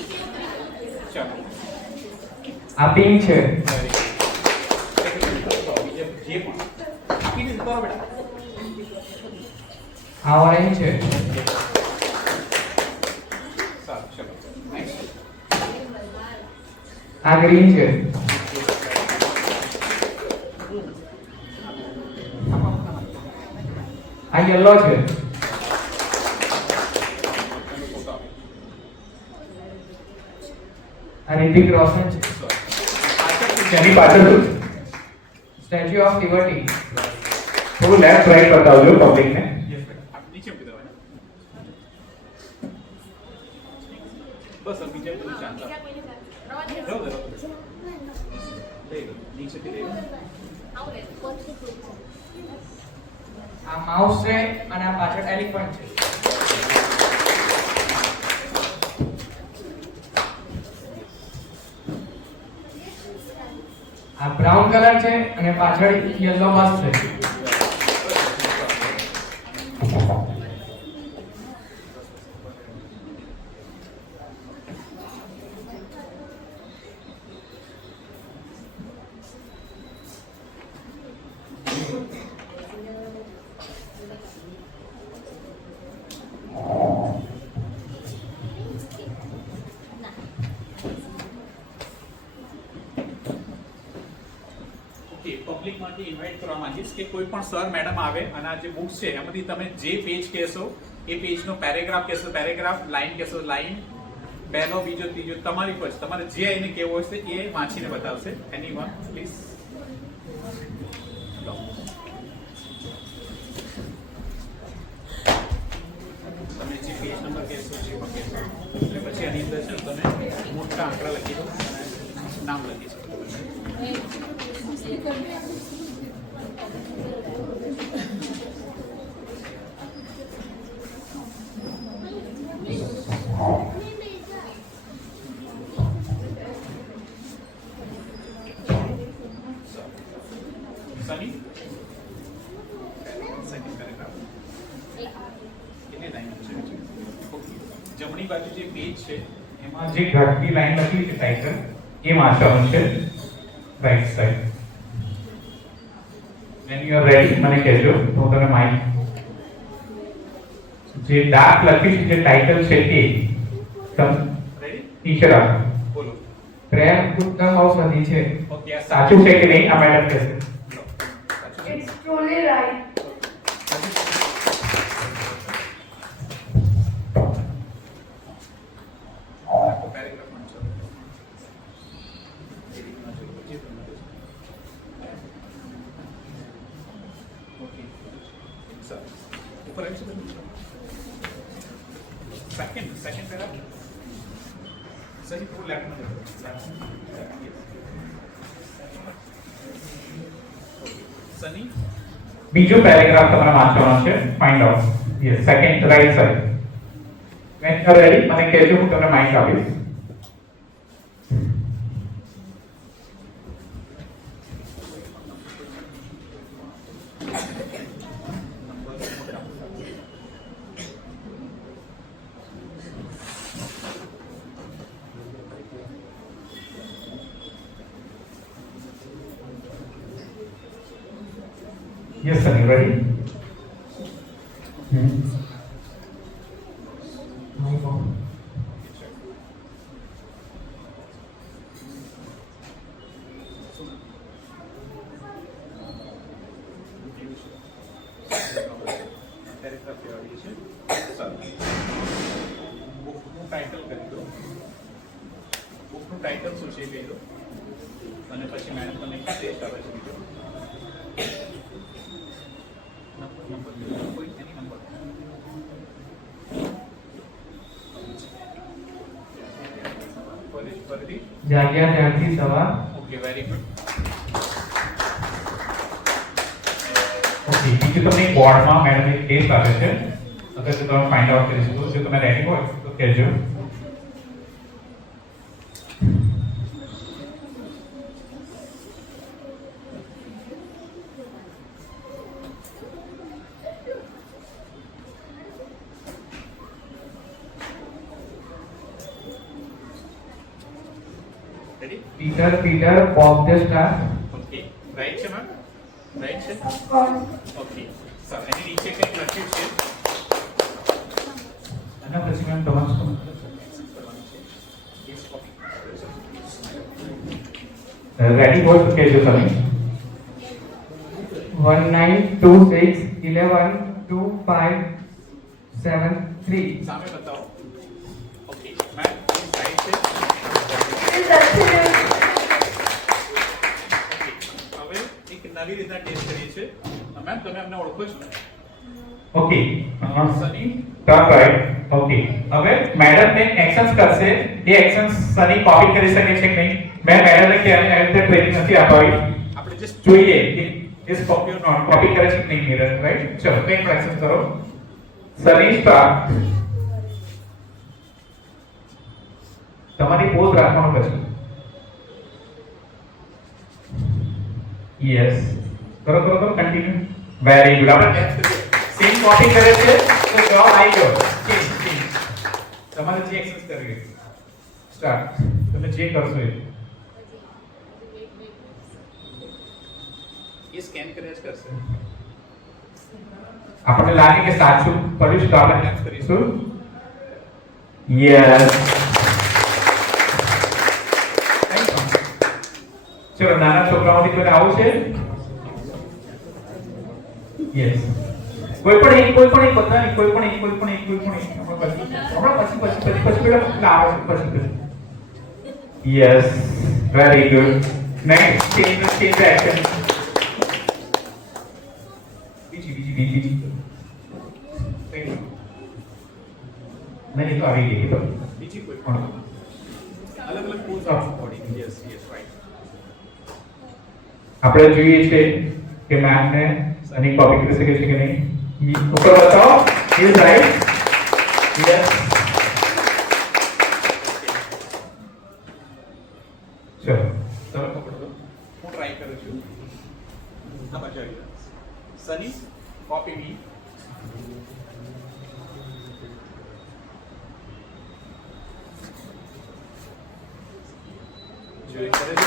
ચાલો આ પિંક છે. વેરી ગુડ બીજા જે પણ આપીને જતો રહો બેટા આ ઓરેન્જ છે. સારું ચલો નેક્સ્ટ આ ગ્રીન છે. આ યલો છે. આ રિતિક રોશન છે. જેની પાછળ સ્ટેચ્યુ ઓફ લિબર્ટી. થોડું લેફ્ટ રાઈટ બતાવજો પબ્લિકને. યસ બેટા આપ નીચે મૂકી દો એને બસ હવે બીજા કોઈ ચાન્સ આપો રહો દો લઈ લો નીચેથી લઈ લો આ માઉસ છે અને આ પાછળ એલિફન્ટ છે. આ બ્રાઉન કલર છે અને પાછળ યલો બસ છે. ઓકે પબ્લિક તરફથી ઇન્વાઇટ કરવા માંગીશ કે કોઈ પણ સર મેડમ આવે અને આ જે બુક્સ છે એમાંથી તમે જે પેજ કહેશો એ પેજનો પેરેગ્રાફ કહેશો પેરેગ્રાફ, લાઈન કહેશો લાઈન, પહેલો બીજો ત્રીજો તમારી પર તમારે જે એને કહેવું હશે એ વાંચીને બતાવશે. એની વન પ્લીઝ. તમે જે પેજ નંબર કહેશો જે પણ કહેશો એટલે પછી આની અંદર છે ને તમે મોટા આંકડા લખી દો અને નામ લખી શકો. સની સેકન્ડ પેરેગ્રાફ કેટલી લાઈન છે? ઓકે. જમણી બાજુ જે પેજ છે એમાં જે ઘટની લાઈન લખી છે ટાઇટલ એ વાંચવાનું છે right side. when you are ready મને કહેજો તો હું તમને માઇક જે ડાર્ક લખ્યું છે જે ટાઇટલ છે એ તમ રેડી ટીચર આપ બોલો. પ્રેમ ઉત્તમ ઔષધિ છે. ઓકે આ સાચું છે કે નહીં આ મેડમ કહેશે. It's truly right. પેરેગ્રાફ વાંચો. ઓકે સર ઉપર આવી છે સેકન્ડ પેરેગ્રાફ સही पूरा लेफ्ट में देखो. सनी બીજો પેરેગ્રાફ તમારે વાંચવાનો છે. Find out yes second right side. when you are ready મને કહેજો હું તમને માઇક આપીશ. Yes, sir. You ready? Paragraph આવી છે સર. બુકનું ટાઇટલ કરી દો. બુકનું ટાઇટલ શું છે એ કહી દો અને પછી મેડમ તમને ટેસ્ટ આવે છે બીજો નંબર કોઈ એની નંબર ફરીથી જાગ્યા ત્યાંથી સવાર. Okay very good. ઓકે બીજું તમને બોર્ડમાં મેડમ એક ટેસ્ટ આપે છે. અગર જો તમે ફાઇન્ડ આઉટ કરી શકો જો તમે રેડી હોય તો કહેજો. Ready Peter pop the star. Okay right છે મેમ રાઈટ છે Of course. ઓકે સર એની નીચે કંઈક લખ્યું છે અને પછી મેમ તમારું શું રેડી હોય તો કહેજો તમે. 1926112573. સામે બતાવો. ઓકે મેમ રાઈટ છે. It's absolute. ઓકે હવે એક નવી રીતના ટેસ્ટ કરીએ છીએ. મેમ તમે અમને ઓળખો છો? Okay Sunny turn right. Okay હવે મેડમ ને એક્શન્સ કરશે. એ એક્શન્સ સની કોપી કરી શકે છે કે નહીં. મેં મેડમને ક્યારે આવી રીતે ટ્રેનિંગ નથી અપાવી. આપણે જસ્ટ જોઈએ કે is copy or not copy કરે છે કે નહીં મિરર રાઈટ. ચલો તો એક એક્શન કરો. સની સ્ટાર્ટ. તમારી પોઝ રાખવાનો પછી. યસ કરો કન્ટિન્યુ. Very good. આપણે સેમ કોપી કરે છે તો જવાબ આવી ગયો. તમારે જે એક્સેસ કરવી સ્ટાર્ટ. તમે જે કરશો એ સ્કેન કર્યા જ કરશે. આપણને લાગે કે સાચું પડ્યું છે તો આપણે નેક્સ્ટ કરીશું. યસ ચલો નાના છોકરાઓથી કોઈને આવું છે યસ કોઈ પણ એક બધાની કોઈ પણ એક હમણાં પછી બેટા આવે છે પછી yes very good next change action બીજી નહીં તો આવી ગઈ તો બીજી કોઈ પણ અલગ અલગ pose of body yes right આપણે જોઈએ છે કે મેમ ને સની કોપી કરી શકે છે કે નહીં ઉપર બતાવો ઇઝ રાઈટ યસ ચલો ચલો પકડો હું ટ્રાય કરું છું આ બાજુ આવી જાઓ સની કોપી મી જો એક કરે છે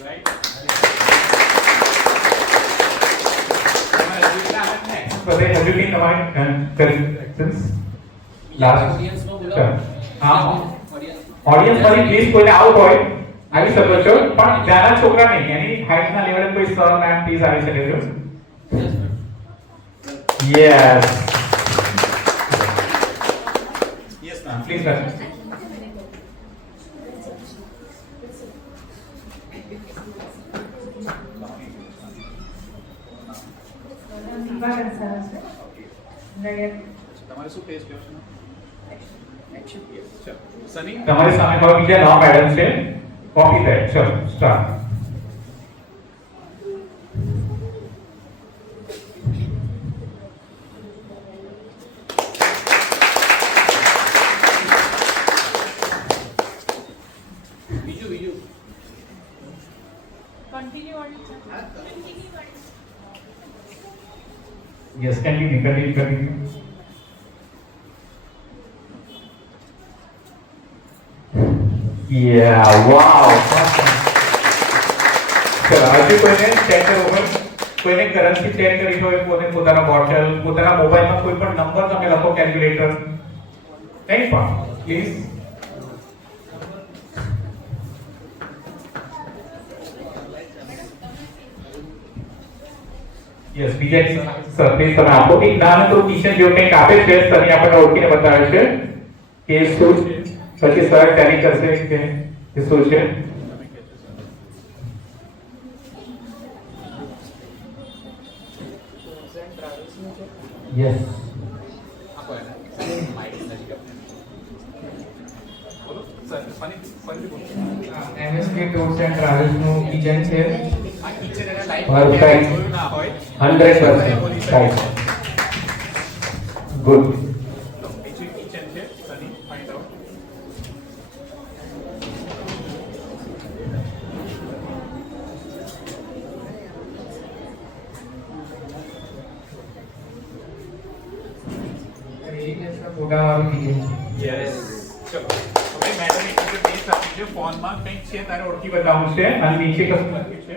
right So they everything about corrections. Last. Audience વાળી પ્લીઝ કોઈને આઉટ હોય આવી શકો છો પણ નાના છોકરા નહીં એની હાઈટ ના લેવલે કોઈ સર મેમ પ્લીઝ આવી શકે છો yes yes ma'am please sir તમારે શું ટેસ્ટ લેવો છે ચલો સની તમારી સામે હવે બીજા 9 મેડમ છે કોપી થાય ચલો સ્ટાર્ટ બીજું Yes, continue. Yeah, wow. ચલો હજુ કોઈને ચેક કરવો કોઈને કરન્સી ચેક કરી હોય કોઈને પોતાના બોટલ પોતાના મોબાઈલમાં કોઈ પણ નંબર તમે લખો કેલ્ક્યુલેટર કંઈ પણ પ્લીઝ યસ બીજા સર પ્લીઝ તમે આપો એક નાનકડું ક્વેશ્ચન જો કંઈક આપે છે સરની આપણને ઓળખીને બતાવે છે કે શું છે પછી સર ટેલી કરશે કે શું છે યસ આપો એને માઇક નજીક આપો બોલો સર ફરી બોલો MSK ટૂર્સ એન્ડ ટ્રાવેલ્સ નું કિચન છે આ કિચન અને લાઈન Perfect. જોયું ના હોય 100% right good બીજું કિચન છે સની ફાઇન્ડ આઉટ રેડિયસના ફોટા વાળું કિચન છે યસ ચલો હવે મેડમ એક બીજો ટેસ્ટ આપી છે ફોનમાં કંઈક છે તારે ઓળખી બતાવું છે અને નીચે કશું લખ્યું છે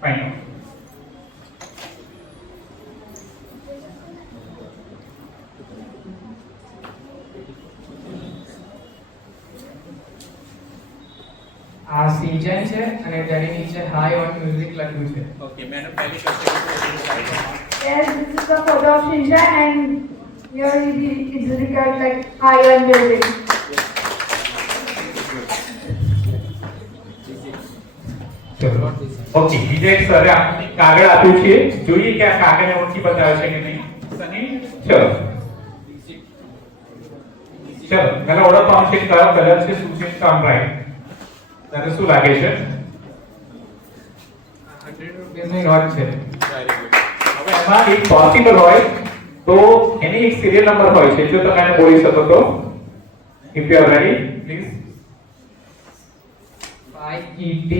ફાઇન આ સિંચન છે અને તેની નીચે હાઈ ઓન મ્યુઝિક લખ્યું છે ઓકે મેડમ પહેલી કરશે Yes, this is the photo of Shinshan and here is regard like iron building. ચલો ઓકે બીજા એક સરે આપણને કાગળ આપ્યું છે જોઈએ કે આ કાગળને ઓળખી બતાવે છે કે નહીં સની ચલો પહેલા ઓળખવાનું છે કયો કલર છે શું છે ટર્ન રાઈટ તને શું લાગે છે 100 રૂપિયાની નોટ છે વેરી ગુડ હવે એમાં એક પોસિબલ હોય તો એની એક સિરિયલ નંબર હોય છે જો તમે એને બોલી શકો તો if you are ready please 5ET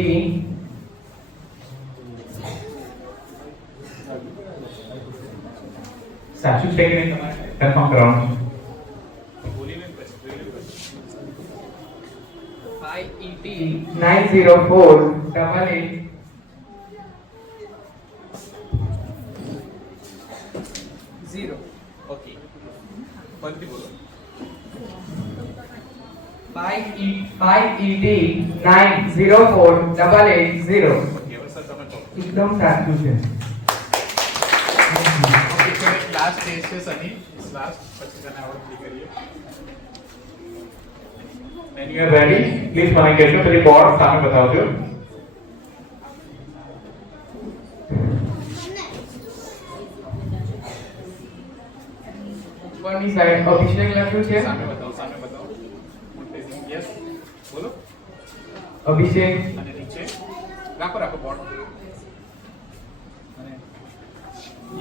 સાચું છે કે નહીં તમારે કન્ફર્મ કરવાનું બોલીને પછી જોઈ લો IET 90488 0. ઓકે ફરીથી બોલો. 5ET 90488 ઓકે હવે સર તમે કહો. એકદમ સાચું છે. ઓકે તો એક લાસ્ટ ટેસ્ટ છે સની, લાસ્ટ પછી તને આવડતી કરીએ. When you are ready, please મને કહેજો, પેલી બોર્ડ સામે બતાવજો. ઉપરની સાઈડ અભિષેક લખ્યું છે. સામે બતાવો, સામે બતાવો. યસ બોલો. અભિષેક અને નીચે રાખો રાખો બોર્ડ. અને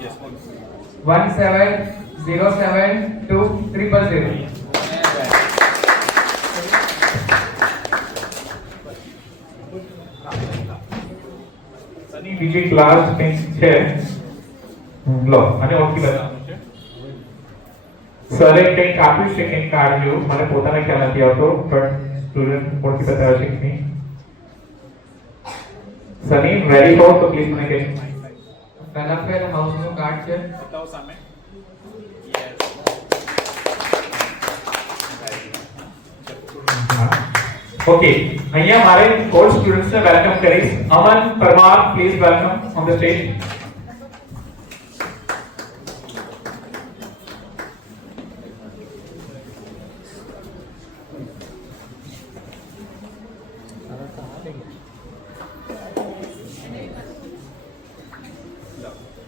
યસ બોલો. 1707200. સની બીજી ક્લાસ કંઈક છે, લો અને ઓળખી બતાવવાનું છે. સરે કંઈક આપ્યું છે, કંઈક કાર્ડ જેવું, મને પોતાને ખ્યાલ નથી આવતો, પણ સ્ટુડન્ટ ઓળખી બતાવે છે કે નહીં. સની રેડી હો તો પ્લીઝ મને કહેજો. વેલફેર હાઉસનું કાર્ડ છે. બતાવો સામે. યસ. ઓકે, અહીંયા મારે ઓલ સ્ટુડન્ટ્સને વેલકમ કરીશ. Aman Parmar, please welcome on the stage.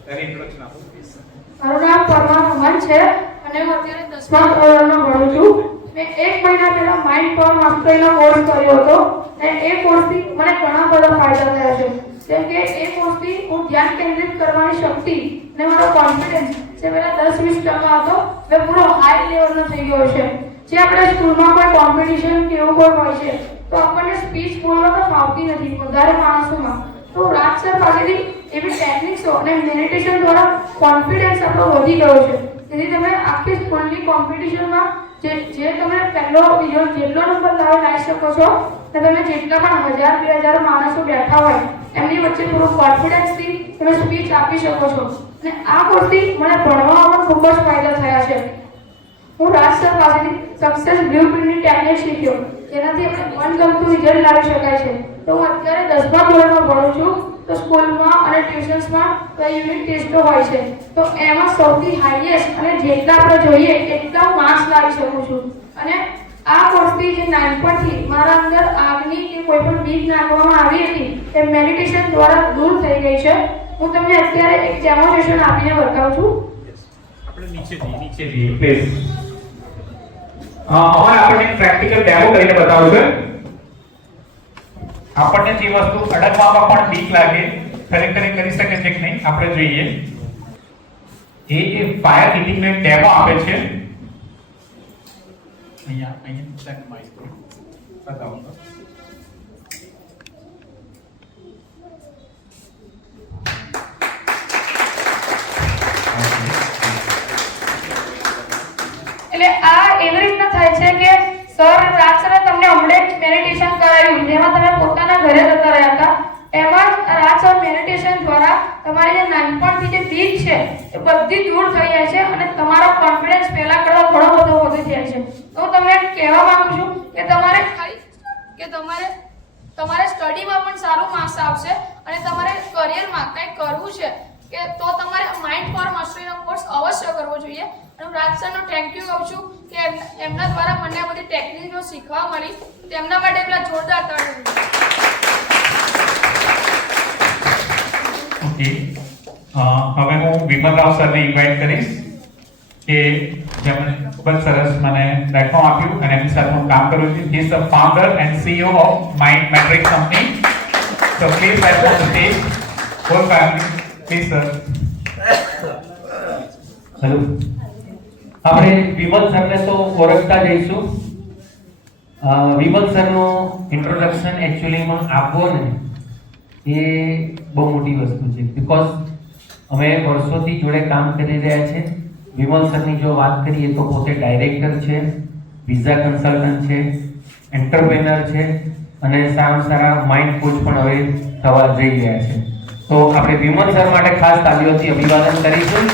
એની ઇન્ટ્રોડક્શન આપો પ્લીઝ. મારું નામ પરમાર અમન છે અને હું અત્યારે 10મા ધોરણમાં ભણું છું. મેં 1 મહિના પહેલા માઇન્ડ પાવર માસ્ટરીનો કોર્સ કર્યો હતો અને એ કોર્સથી મને ઘણા બધા ફાયદા થયા છે. જેમ કે એ કોર્સથી હું ધ્યાન કેન્દ્રિત કરવાની શક્તિ અને મારો કોન્ફિડન્સ જે પહેલા 10-20% હતો એ પૂરો હાઈ લેવલનો થઈ ગયો છે. જે આપણે સ્કૂલમાં કોઈ કોમ્પિટિશન કે એવું કોઈ હોય છે તો આપણને સ્પીચ બોલવા તો ફાવતી નથી વધારે માણસોમાં. તો રાજ સર પાસેથી એવી ટેકનિક્સો અને મેડિટેશન દ્વારા કોન્ફિડન્સ આપણો વધી ગયો છે. તેથી તમે આખી સ્કૂલની કોમ્પિટિશનમાં જે તમે પહેલો બીજો જેટલો નંબર લાવી શકો છો અને તમે જેટલા પણ 1000-2000 માણસો બેઠા હોય એમની વચ્ચે પૂરો કોન્ફિડન્સથી તમે સ્પીચ આપી શકો છો. અને આ કોર્સથી મને ભણવામાં પણ ખૂબ જ ફાયદા થયા છે. હું રાજ સર પાસેથી સક્સેસ બ્લુપ્રિન્ટની ટેકનિક શીખ્યો જેનાથી આપણે મનગમતું રિઝલ્ટ લાવી શકાય છે. તો હું અત્યારે 10મા ધોરણમાં ભણું છું. તો સ્કૂલમાં અને ટ્યુશન્સમાં યુનિટ ટેસ્ટો હોય છે તો એમાં સૌથી હાઈએસ્ટ અને જેટલા આપણે જોઈએ એટલા માર્ક્સ લાવી શકું છું. અને આ કોર્સથી જે નાનપણથી મારા અંદર આગની કે કોઈ પણ બીક નાખવામાં આવી હતી એ મેડિટેશન દ્વારા દૂર થઈ ગઈ છે. હું તમને અત્યારે એક ડેમોન્સ્ટ્રેશન આપીને બતાવું છું. આપણે નીચે જઈએ પ્લીઝ. હવે આપણે પ્રેક્ટિકલ ડેમો કરીને બતાવજો. આપણને જે વસ્તુ અડકવામાં પણ બીક લાગે ખરેખર કરી શકે છે કે નહીં આપણે જોઈએ. એ ફાયર હીટિંગ નો ડેમો આપે છે. અહીંયા સેન્ડ માઈક બતાવો. એટલે આ એવી રીતના થાય છે કે સર રાજ સરે તમને હમણાં જ મેડિટેશન કરાવ્યું જેમાં તમે પોતાના ઘરે જતા રહ્યા હતા. એમાં રાજ સર મેડિટેશન દ્વારા તમારી જે નાનપણથી જે બીક છે એ બધી દૂર થઈ જાય છે અને તમારો કોન્ફિડન્સ પહેલા કરતા ઘણો બધો વધી જાય છે. તો હું તમને કહેવા માંગુ છું કે તમારે સ્ટડીમાં પણ સારું માર્ક્સ આવશે અને તમારે કરિયરમાં કંઈક કરવું છે કે તો તમારે માઇન્ડ પાવર માસ્ટરીનો કોર્સ અવશ્ય કરવો જોઈએ. અને હું રાજ સરનો થેન્ક યુ કહું છું કે એમના દ્વારા મને આ બધી ટેકનિકો શીખવા મળી. તેમના માટે પેલા જોરદાર તાળીઓ. ઓકે, હવે હું વિમલ રાવ સરને ઇન્વાઇટ કરીશ કે જેમણે ખૂબ જ સરસ મને પ્લેટફોર્મ આપ્યું અને એમની સાથે હું કામ કરું છું. He is the founder and CEO of mind matrix company. So please welcome to stage whole family. Please sir. Hello, આપણે વિમલ સરને તો ઓળખતા જઈશું. વિમલ સરનો ઇન્ટ્રોડક્શન એકચ્યુઅલીમાં આપવો ને એ બહુ મોટી વસ્તુ છે બીકોઝ અમે વર્ષોથી જોડે કામ કરી રહ્યા છે. વિમલ સરની જો વાત કરીએ તો પોતે ડાયરેક્ટર છે, વિઝા કન્સલ્ટન્ટ છે, એન્ટરપ્રેનર છે અને સારા માઇન્ડ કોચ પણ હવે થવા જઈ રહ્યા છે. તો આપણે વિમલ સર માટે ખાસ તાલીઓથી અભિવાદન કરીશું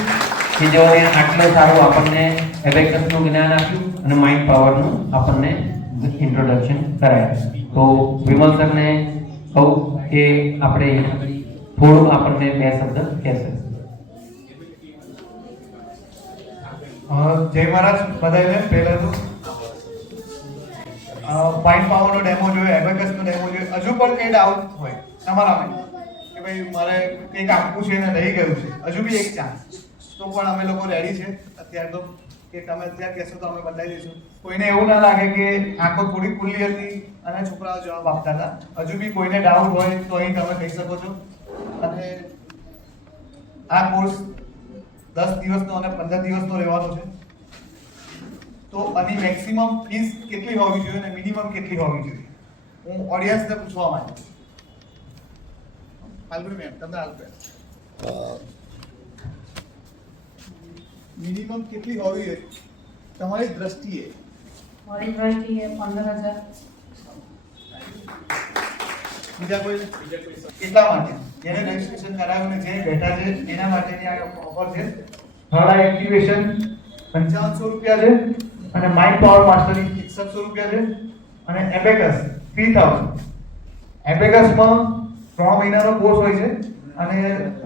કે જેઓએ આટલો સારો આપણને એબેકસનું જ્ઞાન આપ્યું અને માઇન્ડ પાવરનું આપણને ઇન્ટ્રોડક્શન કરાયા. તો વિમલ સરને કહું કે આપણે થોડું આપણને બે શબ્દ કહેશે. જય મહારાજ બધાને. પહેલા તો માઇન્ડ પાવરનો ડેમો જોયો, એબેકસનો ડેમો જોયો. હજુ પણ કંઈ ડાઉટ હોય તમારામાં કે ભાઈ મારે કંઈક આપવું છે ને રહી ગયું છે, હજુ બી એક ચાન્સ, તો પણ અમે લોકો રેડી છે અત્યારે. તો કે તમે અત્યારે કહેશો તો અમે બતાવી દઈશું. કોઈને એવું ના લાગે કે આંખો થોડી ખુલ્લી હતી અને છોકરાઓ જવાબ આપતા હતા. હજુ બી કોઈને ડાઉટ હોય તો અહીં તમે કહી શકો છો. અને આ કોર્સ 10 દિવસનો અને 15 દિવસનો રહેવાનો છે. તો આની મેક્સિમમ ફીસ કેટલી હોવી જોઈએ અને મિનિમમ કેટલી હોવી જોઈએ, હું ઓડિયન્સને પૂછવા માંગુ છું. ફાલ્ગુની મેમ, તમને મિનિમમ કેટલી હોવી જોઈએ તમારી દ્રષ્ટિએ? મારી દ્રષ્ટિએ 15,000. બીજા કોઈ? કેટલા માટે? જેને રજીસ્ટ્રેશન કરાવ્યું ને જે બેઠા છે એના માટેની આ ઓફર છે. થર્ડ એક્ટિવેશન 5500 રૂપિયા છે અને માઇન્ડ પાવર માસ્ટરિંગ 6100 રૂપિયા છે અને એબેકસ 3000. એબેકસમાં 3 મહિનાનો કોર્સ હોય છે અને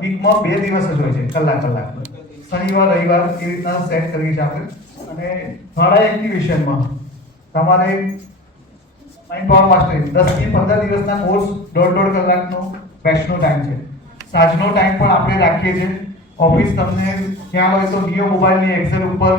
વીકમાં 2 દિવસ જ હોય છે, કલાક. શનિવાર રવિવાર એ રીતના સેટ કરીએ છીએ આપણે. અને થર્ડ એક્ટિવેશનમાં તમારે માઇન્ડ પાવર માસ્ટરિંગ 10 થી 15 દિવસના કોર્સ 1.5 કલાકનો બેચનો ટાઈમ છે. સાંજનો ટાઈમ પણ આપણે રાખીએ છીએ. ઓફિસ તમને ખ્યાલ હોય તો નિયો મોબાઈલની એક્સેલ ઉપર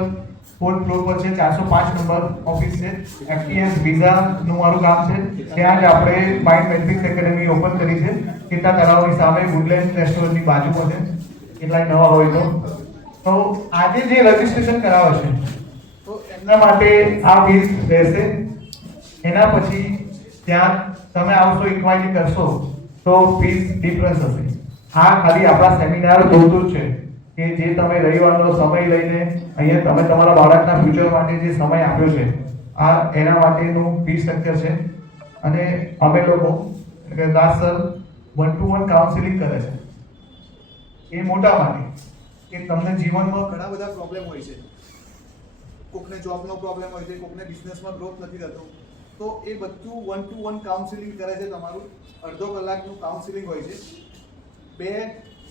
4th ફ્લોર પર છે, 405 નંબર ઓફિસ છે. એફટીએસ વિઝાનું મારું કામ છે. ત્યાં જ આપણે માઇન્ડ મેટ્રિક્સ એકેડમી ઓપન કરી છે. કેતા તળાવની સામે વુડલેન્ડ રેસ્ટોરન્ટની બાજુમાં છે. કેટલાય નવા હોય તો આજે જે રજીસ્ટ્રેશન કરાવે છે તો એમના માટે આ ફીસ રહેશે. એના પછી ત્યાં તમે આવશો, ઇન્ક્વાયરી કરશો તો ફીસ ડિફરન્સ હશે. આ ખાલી આપણા સેમિનાર જોતું છે કે જે તમે રવિવારનો સમય લઈને અહીંયા તમે તમારા બાળકના ફ્યુચર માટે જે સમય આપ્યો છે, આ એના માટેનું ફી સ્ટ્રક્ચર છે. અને અમે લોકો એટલે દાસ સર 1-to-1 કાઉન્સિલિંગ કરે છે. એ મોટા માટે કે તમને જીવનમાં ઘણા બધા પ્રોબ્લેમ હોય છે. કોકને જોબનો પ્રોબ્લેમ હોય છે, કોકને બિઝનેસમાં ગ્રોથ નથી થતો, તો એ બધું 1-to-1 કાઉન્સિલિંગ કરે છે. તમારું અડધો કલાકનું કાઉન્સિલિંગ હોય છે. 2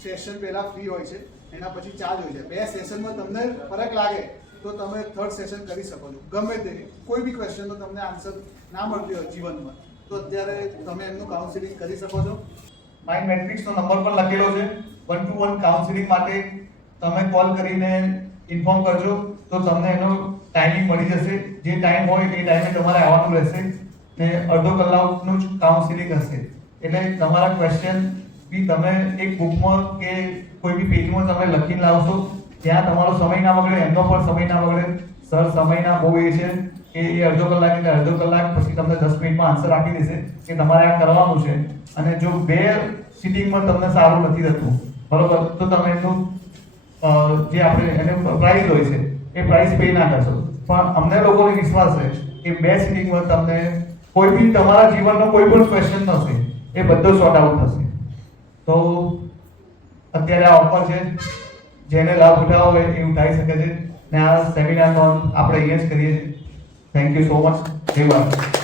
સેશન પહેલા ફ્રી હોય છે, એના પછી ચાર્જ હોય છે. 2 સેશનમાં તમને ફરક લાગે તો તમે 3rd સેશન કરી શકો છો. ગમે તે કોઈ બી ક્વેશ્ચનનો તમને આન્સર ના મળતી હોય જીવનમાં તો અત્યારે તમે એમનું કાઉન્સિલિંગ કરી શકો છો. માઇન્ડ મેટ્રિક્સનો નંબર પણ લખેલો છે. 1-to-1 કાઉન્સિલિંગ માટે તમે કોલ કરીને ઇન્ફોર્મ કરજો તો તમને એનો ટાઈમિંગ મળી જશે. જે ટાઈમ હોય એ ટાઈમે તમારે આવવાનું રહેશે ને અડધો કલાકનું જ કાઉન્સિલિંગ હશે. એટલે તમારા ક્વેશ્ચન બી તમે એક બુકમાં કે કોઈ બી પેજમાં તમે લખીને લાવશો. ત્યાં તમારો સમય ના બગડે, એમનો પણ સમય ના બગડે. સર સમયના બહુ એ છે કે એ અડધો કલાક એટલે અડધો કલાક પછી તમને 10 મિનિટમાં આન્સર આપી દેશે કે તમારે આ કરવાનું છે. અને જો 2 સિટિંગમાં તમને સારું નથી થતું બરોબર તો તમે એમનું જે આપણે એને પ્રાઇસ હોય છે એ પ્રાઇસ પે ના કરશો. પણ અમને લોકોને વિશ્વાસ છે કે 2 સિટિંગમાં તમને કોઈ બી તમારા જીવનનો કોઈ પણ ક્વેશ્ચન હશે એ બધો સોર્ટ આઉટ થશે. તો અત્યારે આ ઓફર છે, જેને લાભ ઉઠાવવો હોય એ ઉઠાવી શકે છે. ને આ સેમિનારનો આપણે અહીંયા જ કરીએ છીએ. Thank you so much. જય ભારત.